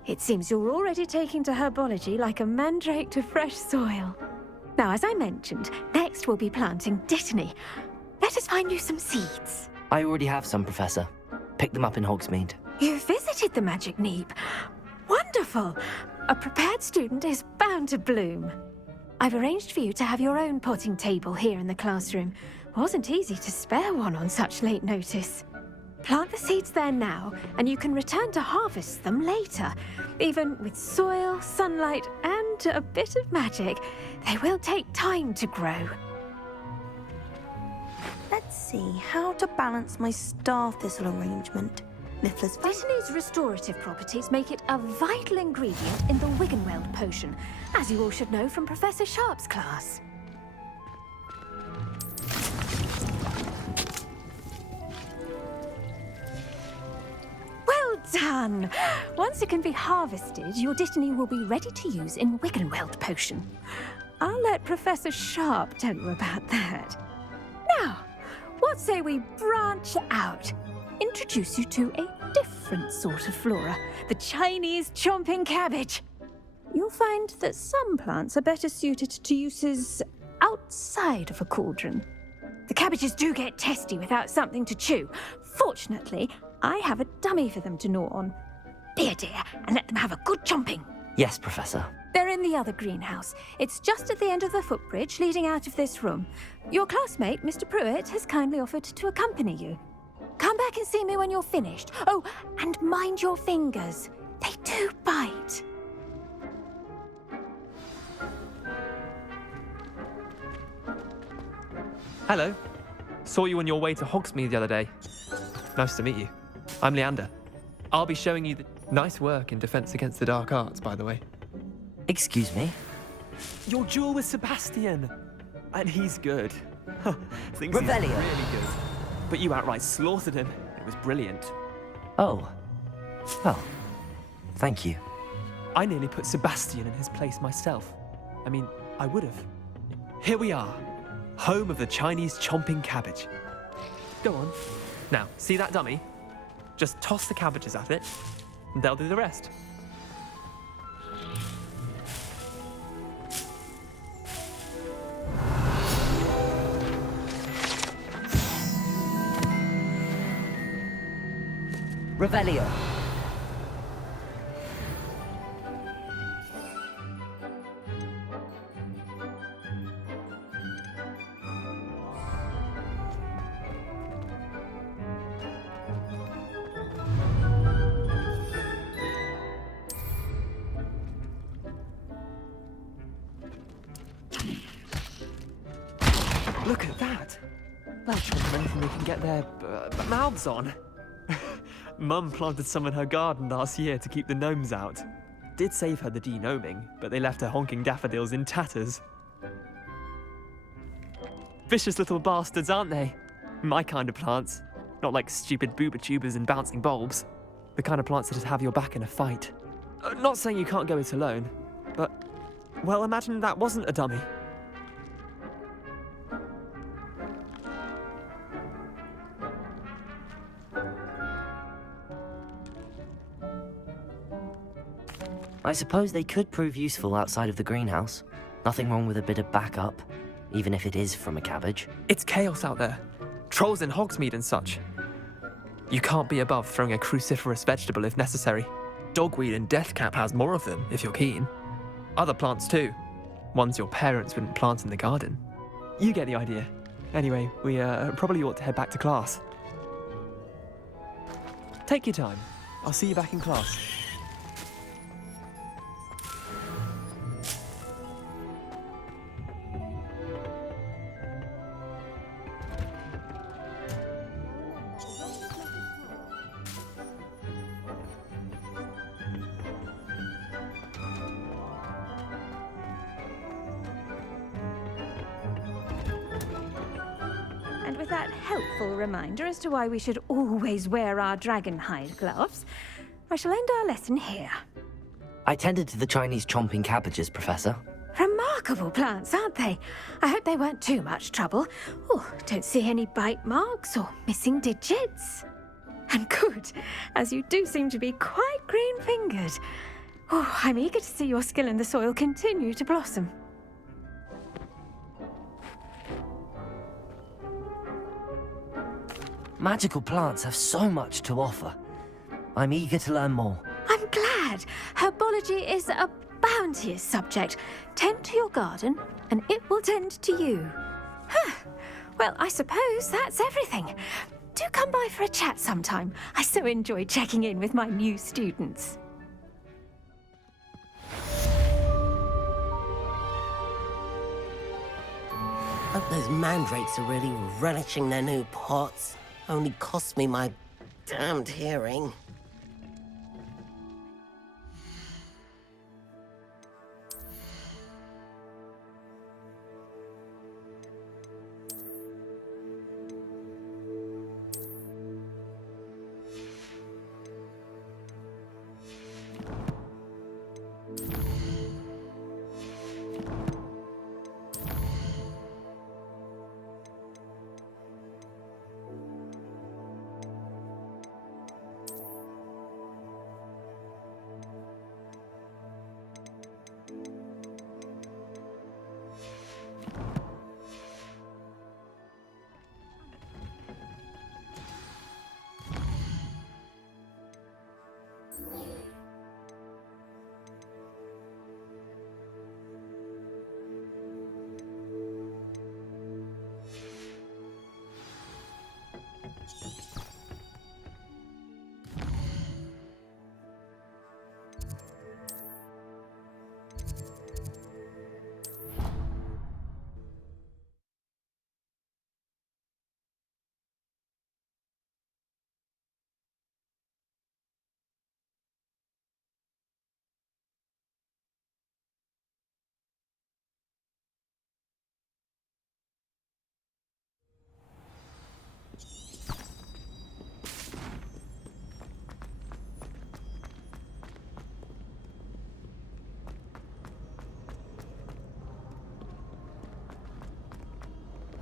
It seems you're already taking to herbology like a mandrake to fresh soil. Now, as I mentioned, next we'll be planting dittany. Let us find you some seeds. I already have some, Professor. Picked them up in Hogsmeade. You visited the Magic Neep. Wonderful. A prepared student is bound to bloom. I've arranged for you to have your own potting table here in the classroom. Wasn't easy to spare one on such late notice. Plant the seeds there now, and you can return to harvest them later. Even with soil, sunlight, and a bit of magic, they will take time to grow. Let's see how to balance my star thistle arrangement. Mifflin's Dittany's restorative properties make it a vital ingredient in the Wiggenweld potion, as you all should know from Professor Sharp's class. Well done! Once it can be harvested, your dittany will be ready to use in Wiggenweld potion. I'll let Professor Sharp tell you about that. Now, what say we branch out? Introduce you to a different sort of flora, the Chinese chomping cabbage. You'll find that some plants are better suited to uses outside of a cauldron. The cabbages do get testy without something to chew. Fortunately, I have a dummy for them to gnaw on. Be a dear and let them have a good chomping. Yes, Professor. They're in the other greenhouse. It's just at the end of the footbridge leading out of this room. Your classmate, Mr. Pruitt, has kindly offered to accompany you. Come back and see me when you're finished. Oh, and mind your fingers. They do bite. Hello. Saw you on your way to Hogsmeade the other day. Nice to meet you. I'm Leander. I'll be showing you the nice work in Defense Against the Dark Arts, by the way. Excuse me? Your duel with Sebastian. And he's good. Thinks he's Revelio. really good. But you outright slaughtered him. It was brilliant. Oh. Well, thank you. I nearly put Sebastian in his place myself. I mean, I would have. Here we are. Home of the Chinese chomping cabbage. Go on. Now, see that dummy? Just toss the cabbages at it, and they'll do the rest. Revelio. Look at that! They'll chomp anything they can get their mouths on. Mum planted some in her garden last year to keep the gnomes out. Did save her the de-gnoming, but they left her honking daffodils in tatters. Vicious little bastards, aren't they? My kind of plants. Not like stupid booba tubers and bouncing bulbs. The kind of plants that just have your back in a fight. Not saying you can't go it alone, but, well, imagine that wasn't a dummy. I suppose they could prove useful outside of the greenhouse. Nothing wrong with a bit of backup, even if it is from a cabbage. It's chaos out there. Trolls in Hogsmeade and such. You can't be above throwing a cruciferous vegetable if necessary. Dogweed and deathcap has more of them, if you're keen. Other plants too. Ones your parents wouldn't plant in the garden. You get the idea. Anyway, we probably ought to head back to class. Take your time. I'll see you back in class. And with that helpful reminder as to why we should always wear our dragon hide gloves, I shall end our lesson here. I tended to the Chinese chomping cabbages, Professor. Remarkable plants, aren't they? I hope they weren't too much trouble. Oh, don't see any bite marks or missing digits. And good, as you do seem to be quite green-fingered. Oh, I'm eager to see your skill in the soil continue to blossom. Magical plants have so much to offer. I'm eager to learn more. I'm glad. Herbology is a bounteous subject. Tend to your garden, and it will tend to you. Huh. Well, I suppose that's everything. Do come by for a chat sometime. I so enjoy checking in with my new students. Hope those mandrakes are really relishing their new pots. Only cost me my damned hearing.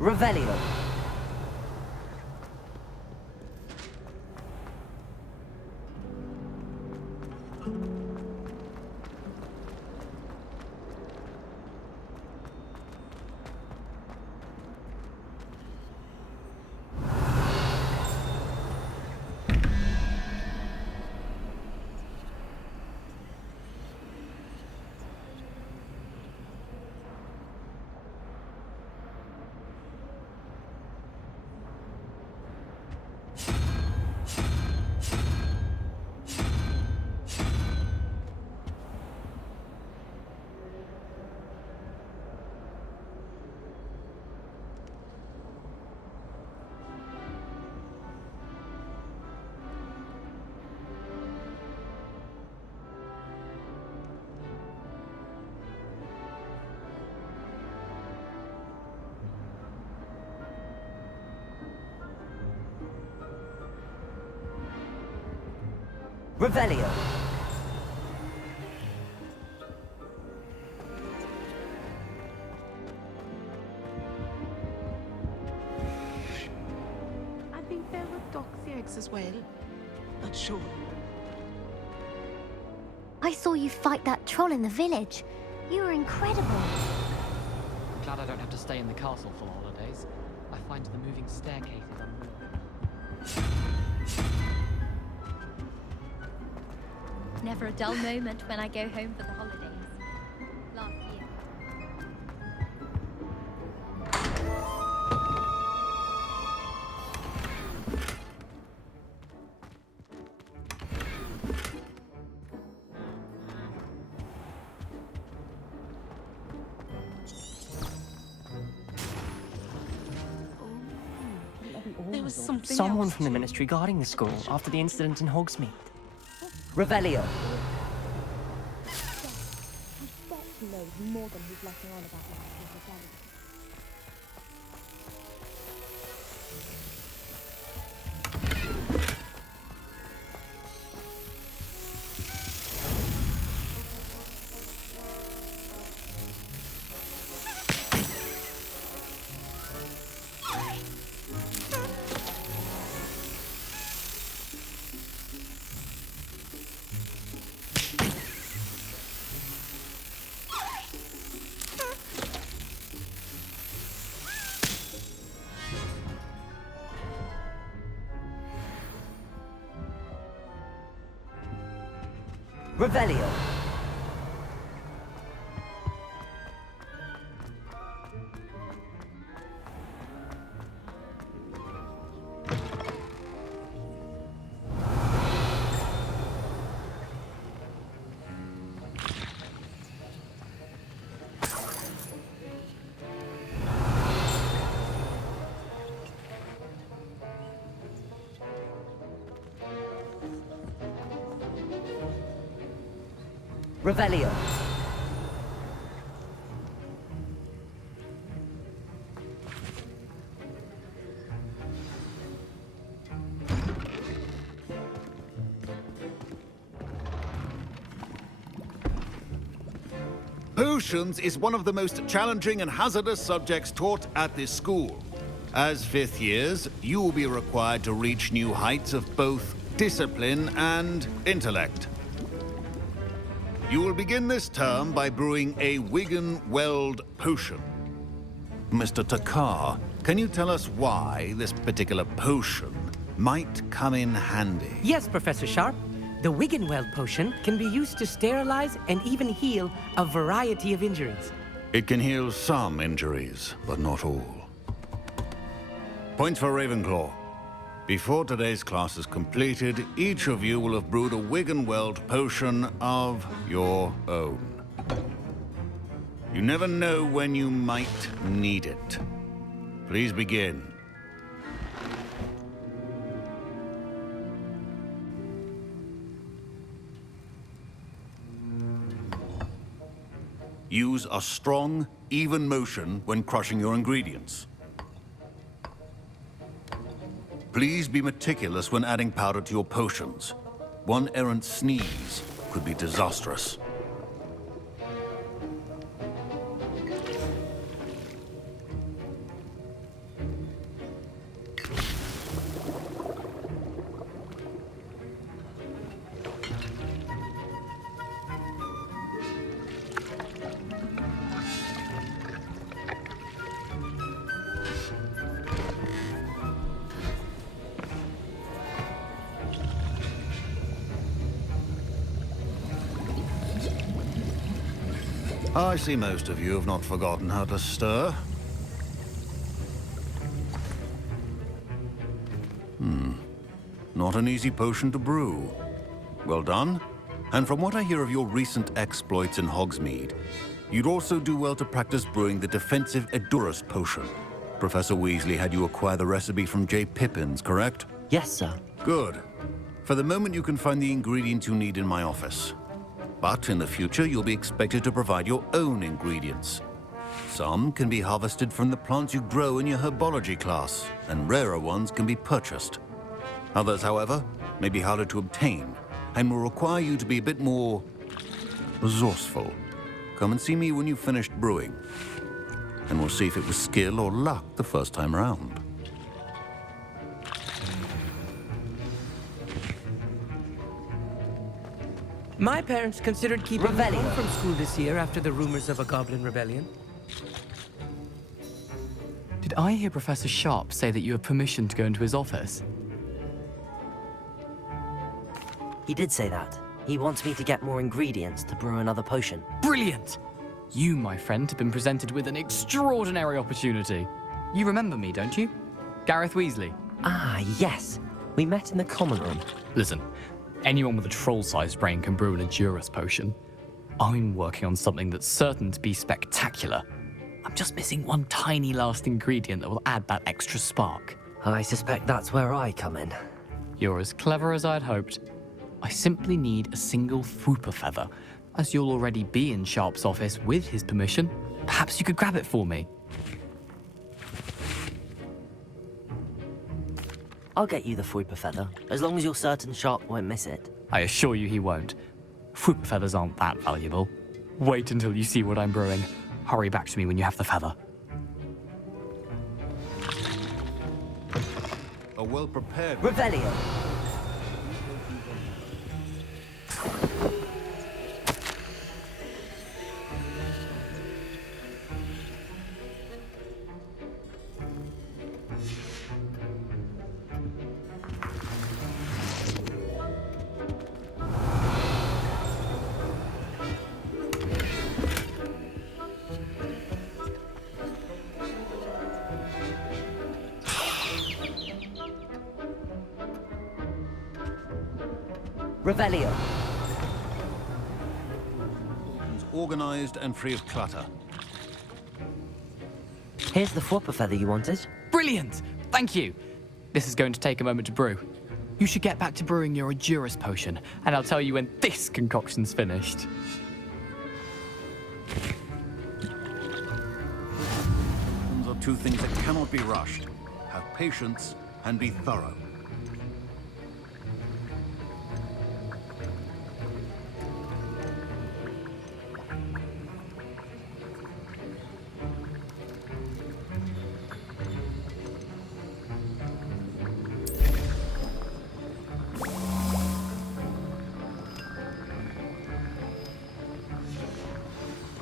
Revelio. Revelio. I think there were doxy eggs as well. Not sure. I saw you fight that troll in the village. You were incredible. I'm glad I don't have to stay in the castle for the holidays. I find the moving staircases unreal. Never a dull moment when I go home for the holidays. Last year. There was something Someone else from the too. ministry guarding the school after the incident in Hogsmeade. Revelio. Revelio. Revelio. Potions is one of the most challenging and hazardous subjects taught at this school. As fifth years, you will be required to reach new heights of both discipline and intellect. You will begin this term by brewing a Wigan-Weld potion. Mr. Takar, can you tell us why this particular potion might come in handy? Yes, Professor Sharp. The Wigan-Weld potion can be used to sterilize and even heal a variety of injuries. It can heal some injuries, but not all. Points for Ravenclaw. Before today's class is completed, each of you will have brewed a Wigan-Weld potion of your own. You never know when you might need it. Please begin. Use a strong, even motion when crushing your ingredients. Please be meticulous when adding powder to your potions. One errant sneeze could be disastrous. I see most of you have not forgotten how to stir. Not an easy potion to brew. Well done. And from what I hear of your recent exploits in Hogsmeade, you'd also do well to practice brewing the defensive Edurus potion. Professor Weasley had you acquire the recipe from J. Pippins, correct? Yes, sir. Good. For the moment, you can find the ingredients you need in my office. But in the future, you'll be expected to provide your own ingredients. Some can be harvested from the plants you grow in your herbology class, and rarer ones can be purchased. Others, however, may be harder to obtain, and will require you to be a bit more resourceful. Come and see me when you've finished brewing, and we'll see if it was skill or luck the first time around. My parents considered keeping me home from school this year after the rumors of a goblin rebellion. Did I hear Professor Sharp say that you have permission to go into his office? He did say that. He wants me to get more ingredients to brew another potion. Brilliant! You, my friend, have been presented with an extraordinary opportunity. You remember me, don't you? Gareth Weasley. Ah, yes. We met in the common room. Listen, anyone with a troll-sized brain can brew an Edurus potion. I'm working on something that's certain to be spectacular. I'm just missing one tiny last ingredient that will add that extra spark. I suspect that's where I come in. You're as clever as I'd hoped. I simply need a single Fwooper feather. As you'll already be in Sharp's office with his permission, perhaps you could grab it for me. I'll get you the Fwooper feather, as long as you're certain Sharp won't miss it. I assure you he won't. Fwooper feathers aren't that valuable. Wait until you see what I'm brewing. Hurry back to me when you have the feather. A well-prepared Revelio. Revelio. Organized and free of clutter. Here's the flopper feather you wanted. Brilliant! Thank you. This is going to take a moment to brew. You should get back to brewing your Edurus potion, and I'll tell you when this concoction's finished. Those are two things that cannot be rushed. Have patience and be thorough.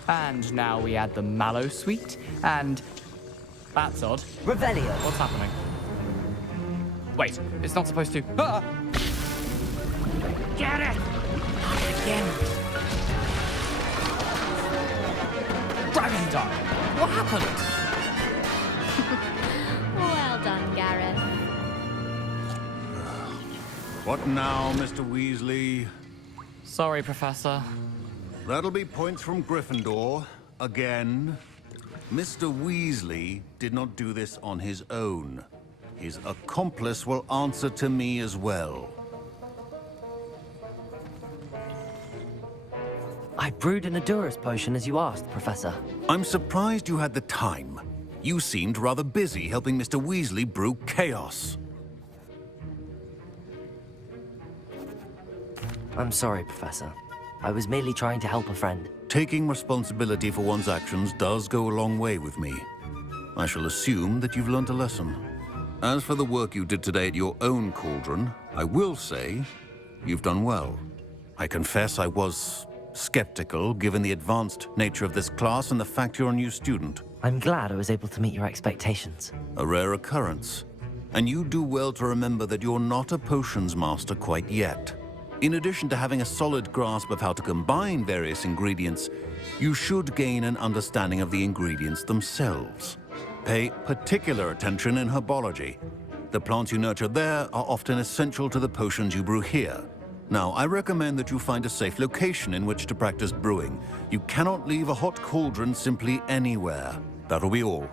And now we add the mallow sweet, and that's odd. Revelio. What's happening? Wait, it's not supposed to. Ah! Get it! Again. Dragon Dart! What happened? Well done, Gareth. What now, Mr. Weasley? Sorry, Professor. That'll be points from Gryffindor. Again. Mr. Weasley did not do this on his own. His accomplice will answer to me as well. I brewed an Edurus potion as you asked, Professor. I'm surprised you had the time. You seemed rather busy helping Mr. Weasley brew chaos. I'm sorry, Professor. I was merely trying to help a friend. Taking responsibility for one's actions does go a long way with me. I shall assume that you've learnt a lesson. As for the work you did today at your own cauldron, I will say you've done well. I confess I was skeptical, given the advanced nature of this class and the fact you're a new student. I'm glad I was able to meet your expectations. A rare occurrence. And you do well to remember that you're not a potions master quite yet. In addition to having a solid grasp of how to combine various ingredients, you should gain an understanding of the ingredients themselves. Pay particular attention in herbology. The plants you nurture there are often essential to the potions you brew here. Now, I recommend that you find a safe location in which to practice brewing. You cannot leave a hot cauldron simply anywhere. That'll be all.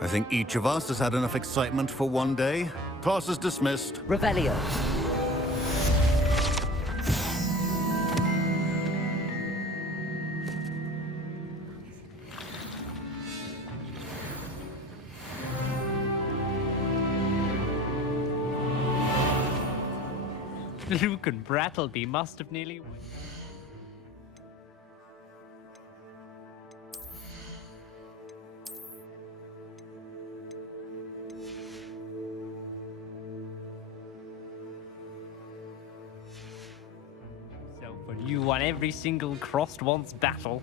I think each of us has had enough excitement for one day. Class is dismissed. Revelio. Luke and Brattleby must have nearly... When you won every single crossed once battle.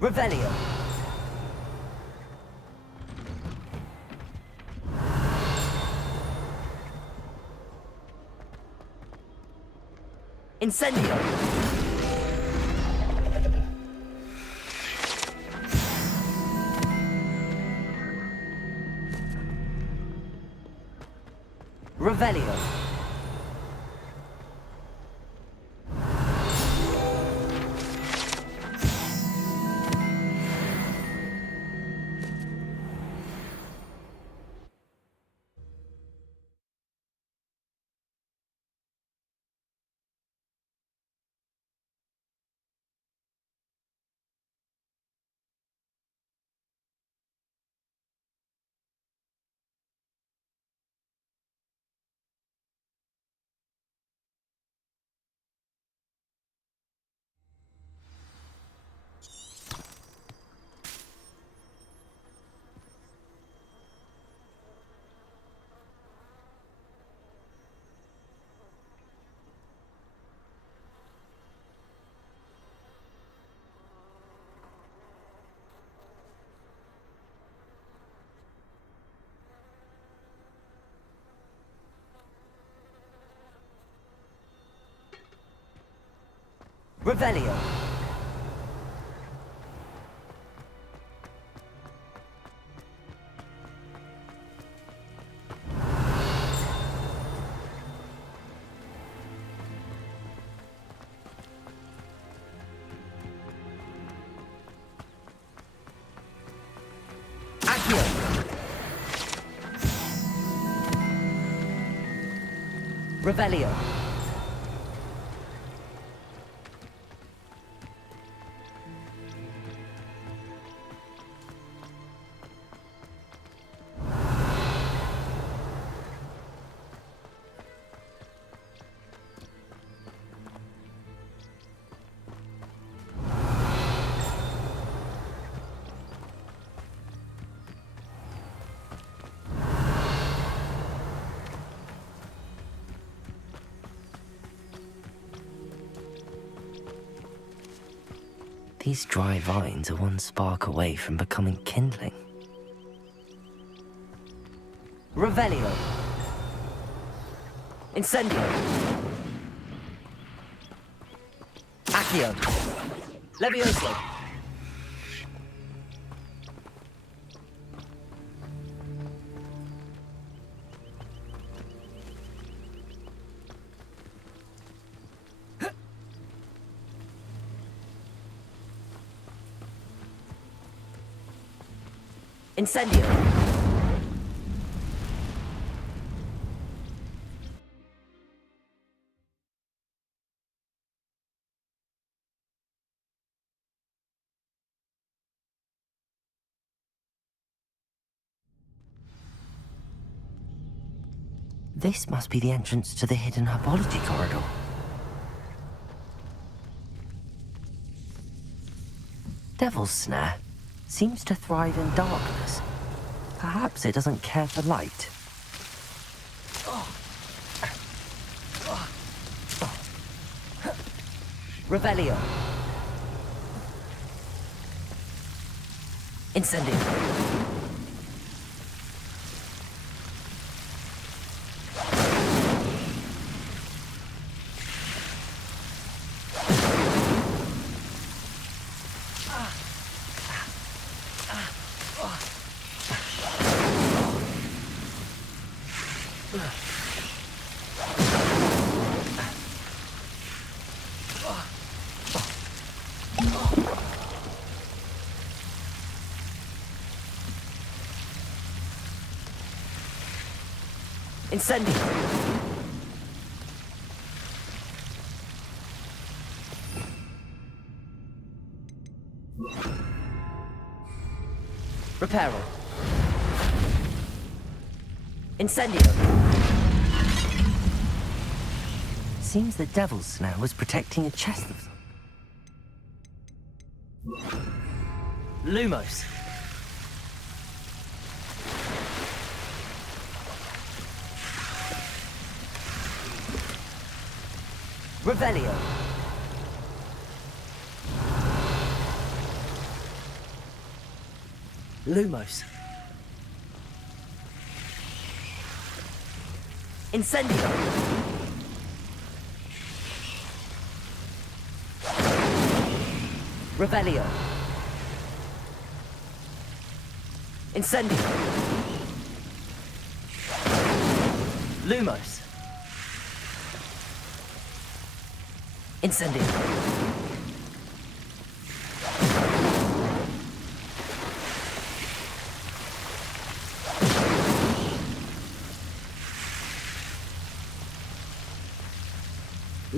Revelio. Incendio. Revelio. Revelio. Accio. Revelio. These dry vines are one spark away from becoming kindling. Revelio. Incendio. Accio. Levioso. Incendio. This must be the entrance to the hidden herbology corridor. Devil's Snare seems to thrive in darkness. Perhaps it doesn't care for light. Revelio. Incendio. Incendio. Reparo. Incendio. Seems the Devil's Snare was protecting a chest of Lumos. Revelio. Lumos. Incendio. Revelio. Incendio. Lumos. Incendio.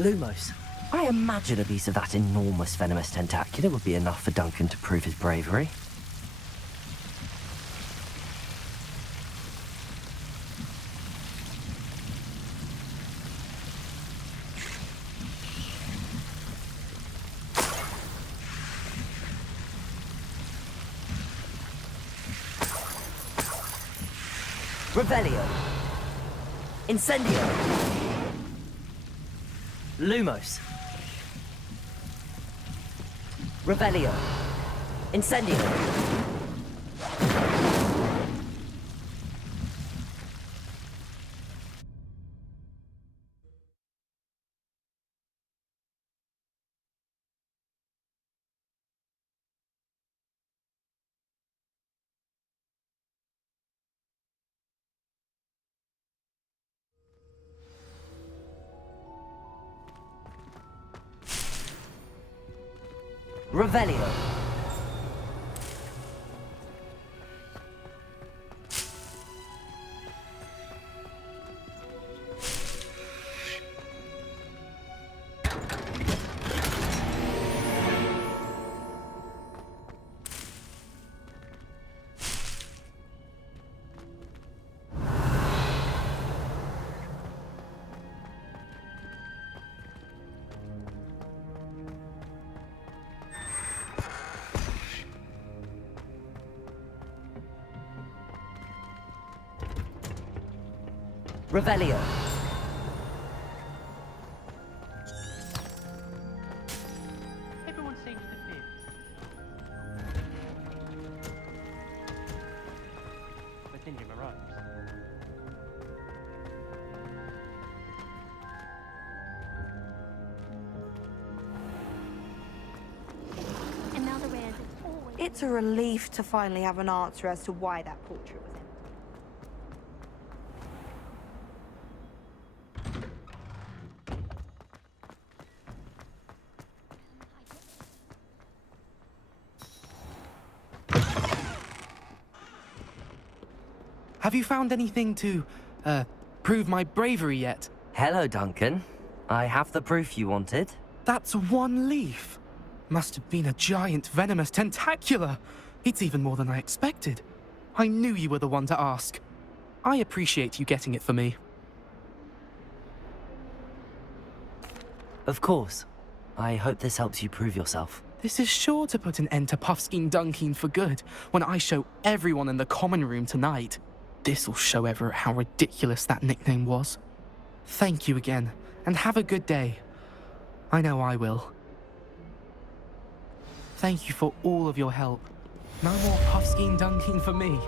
Lumos. I imagine a piece of that enormous venomous tentacular would be enough for Duncan to prove his bravery. Revelio. Incendio. Lumos. Revelio. Incendio. Revelio. Revelio. Everyone seems to fit. But then Jim arrives. And now the rare is always... It's a relief to finally have an answer as to why that portrait was in. Have you found anything to, prove my bravery yet? Hello, Duncan. I have the proof you wanted. That's one leaf. Must have been a giant venomous tentacular. It's even more than I expected. I knew you were the one to ask. I appreciate you getting it for me. Of course. I hope this helps you prove yourself. This is sure to put an end to Puffskein Dunkeen for good when I show everyone in the common room tonight. This'll show Everett how ridiculous that nickname was. Thank you again, and have a good day. I know I will. Thank you for all of your help. No more Puffskein Dunkeen for me.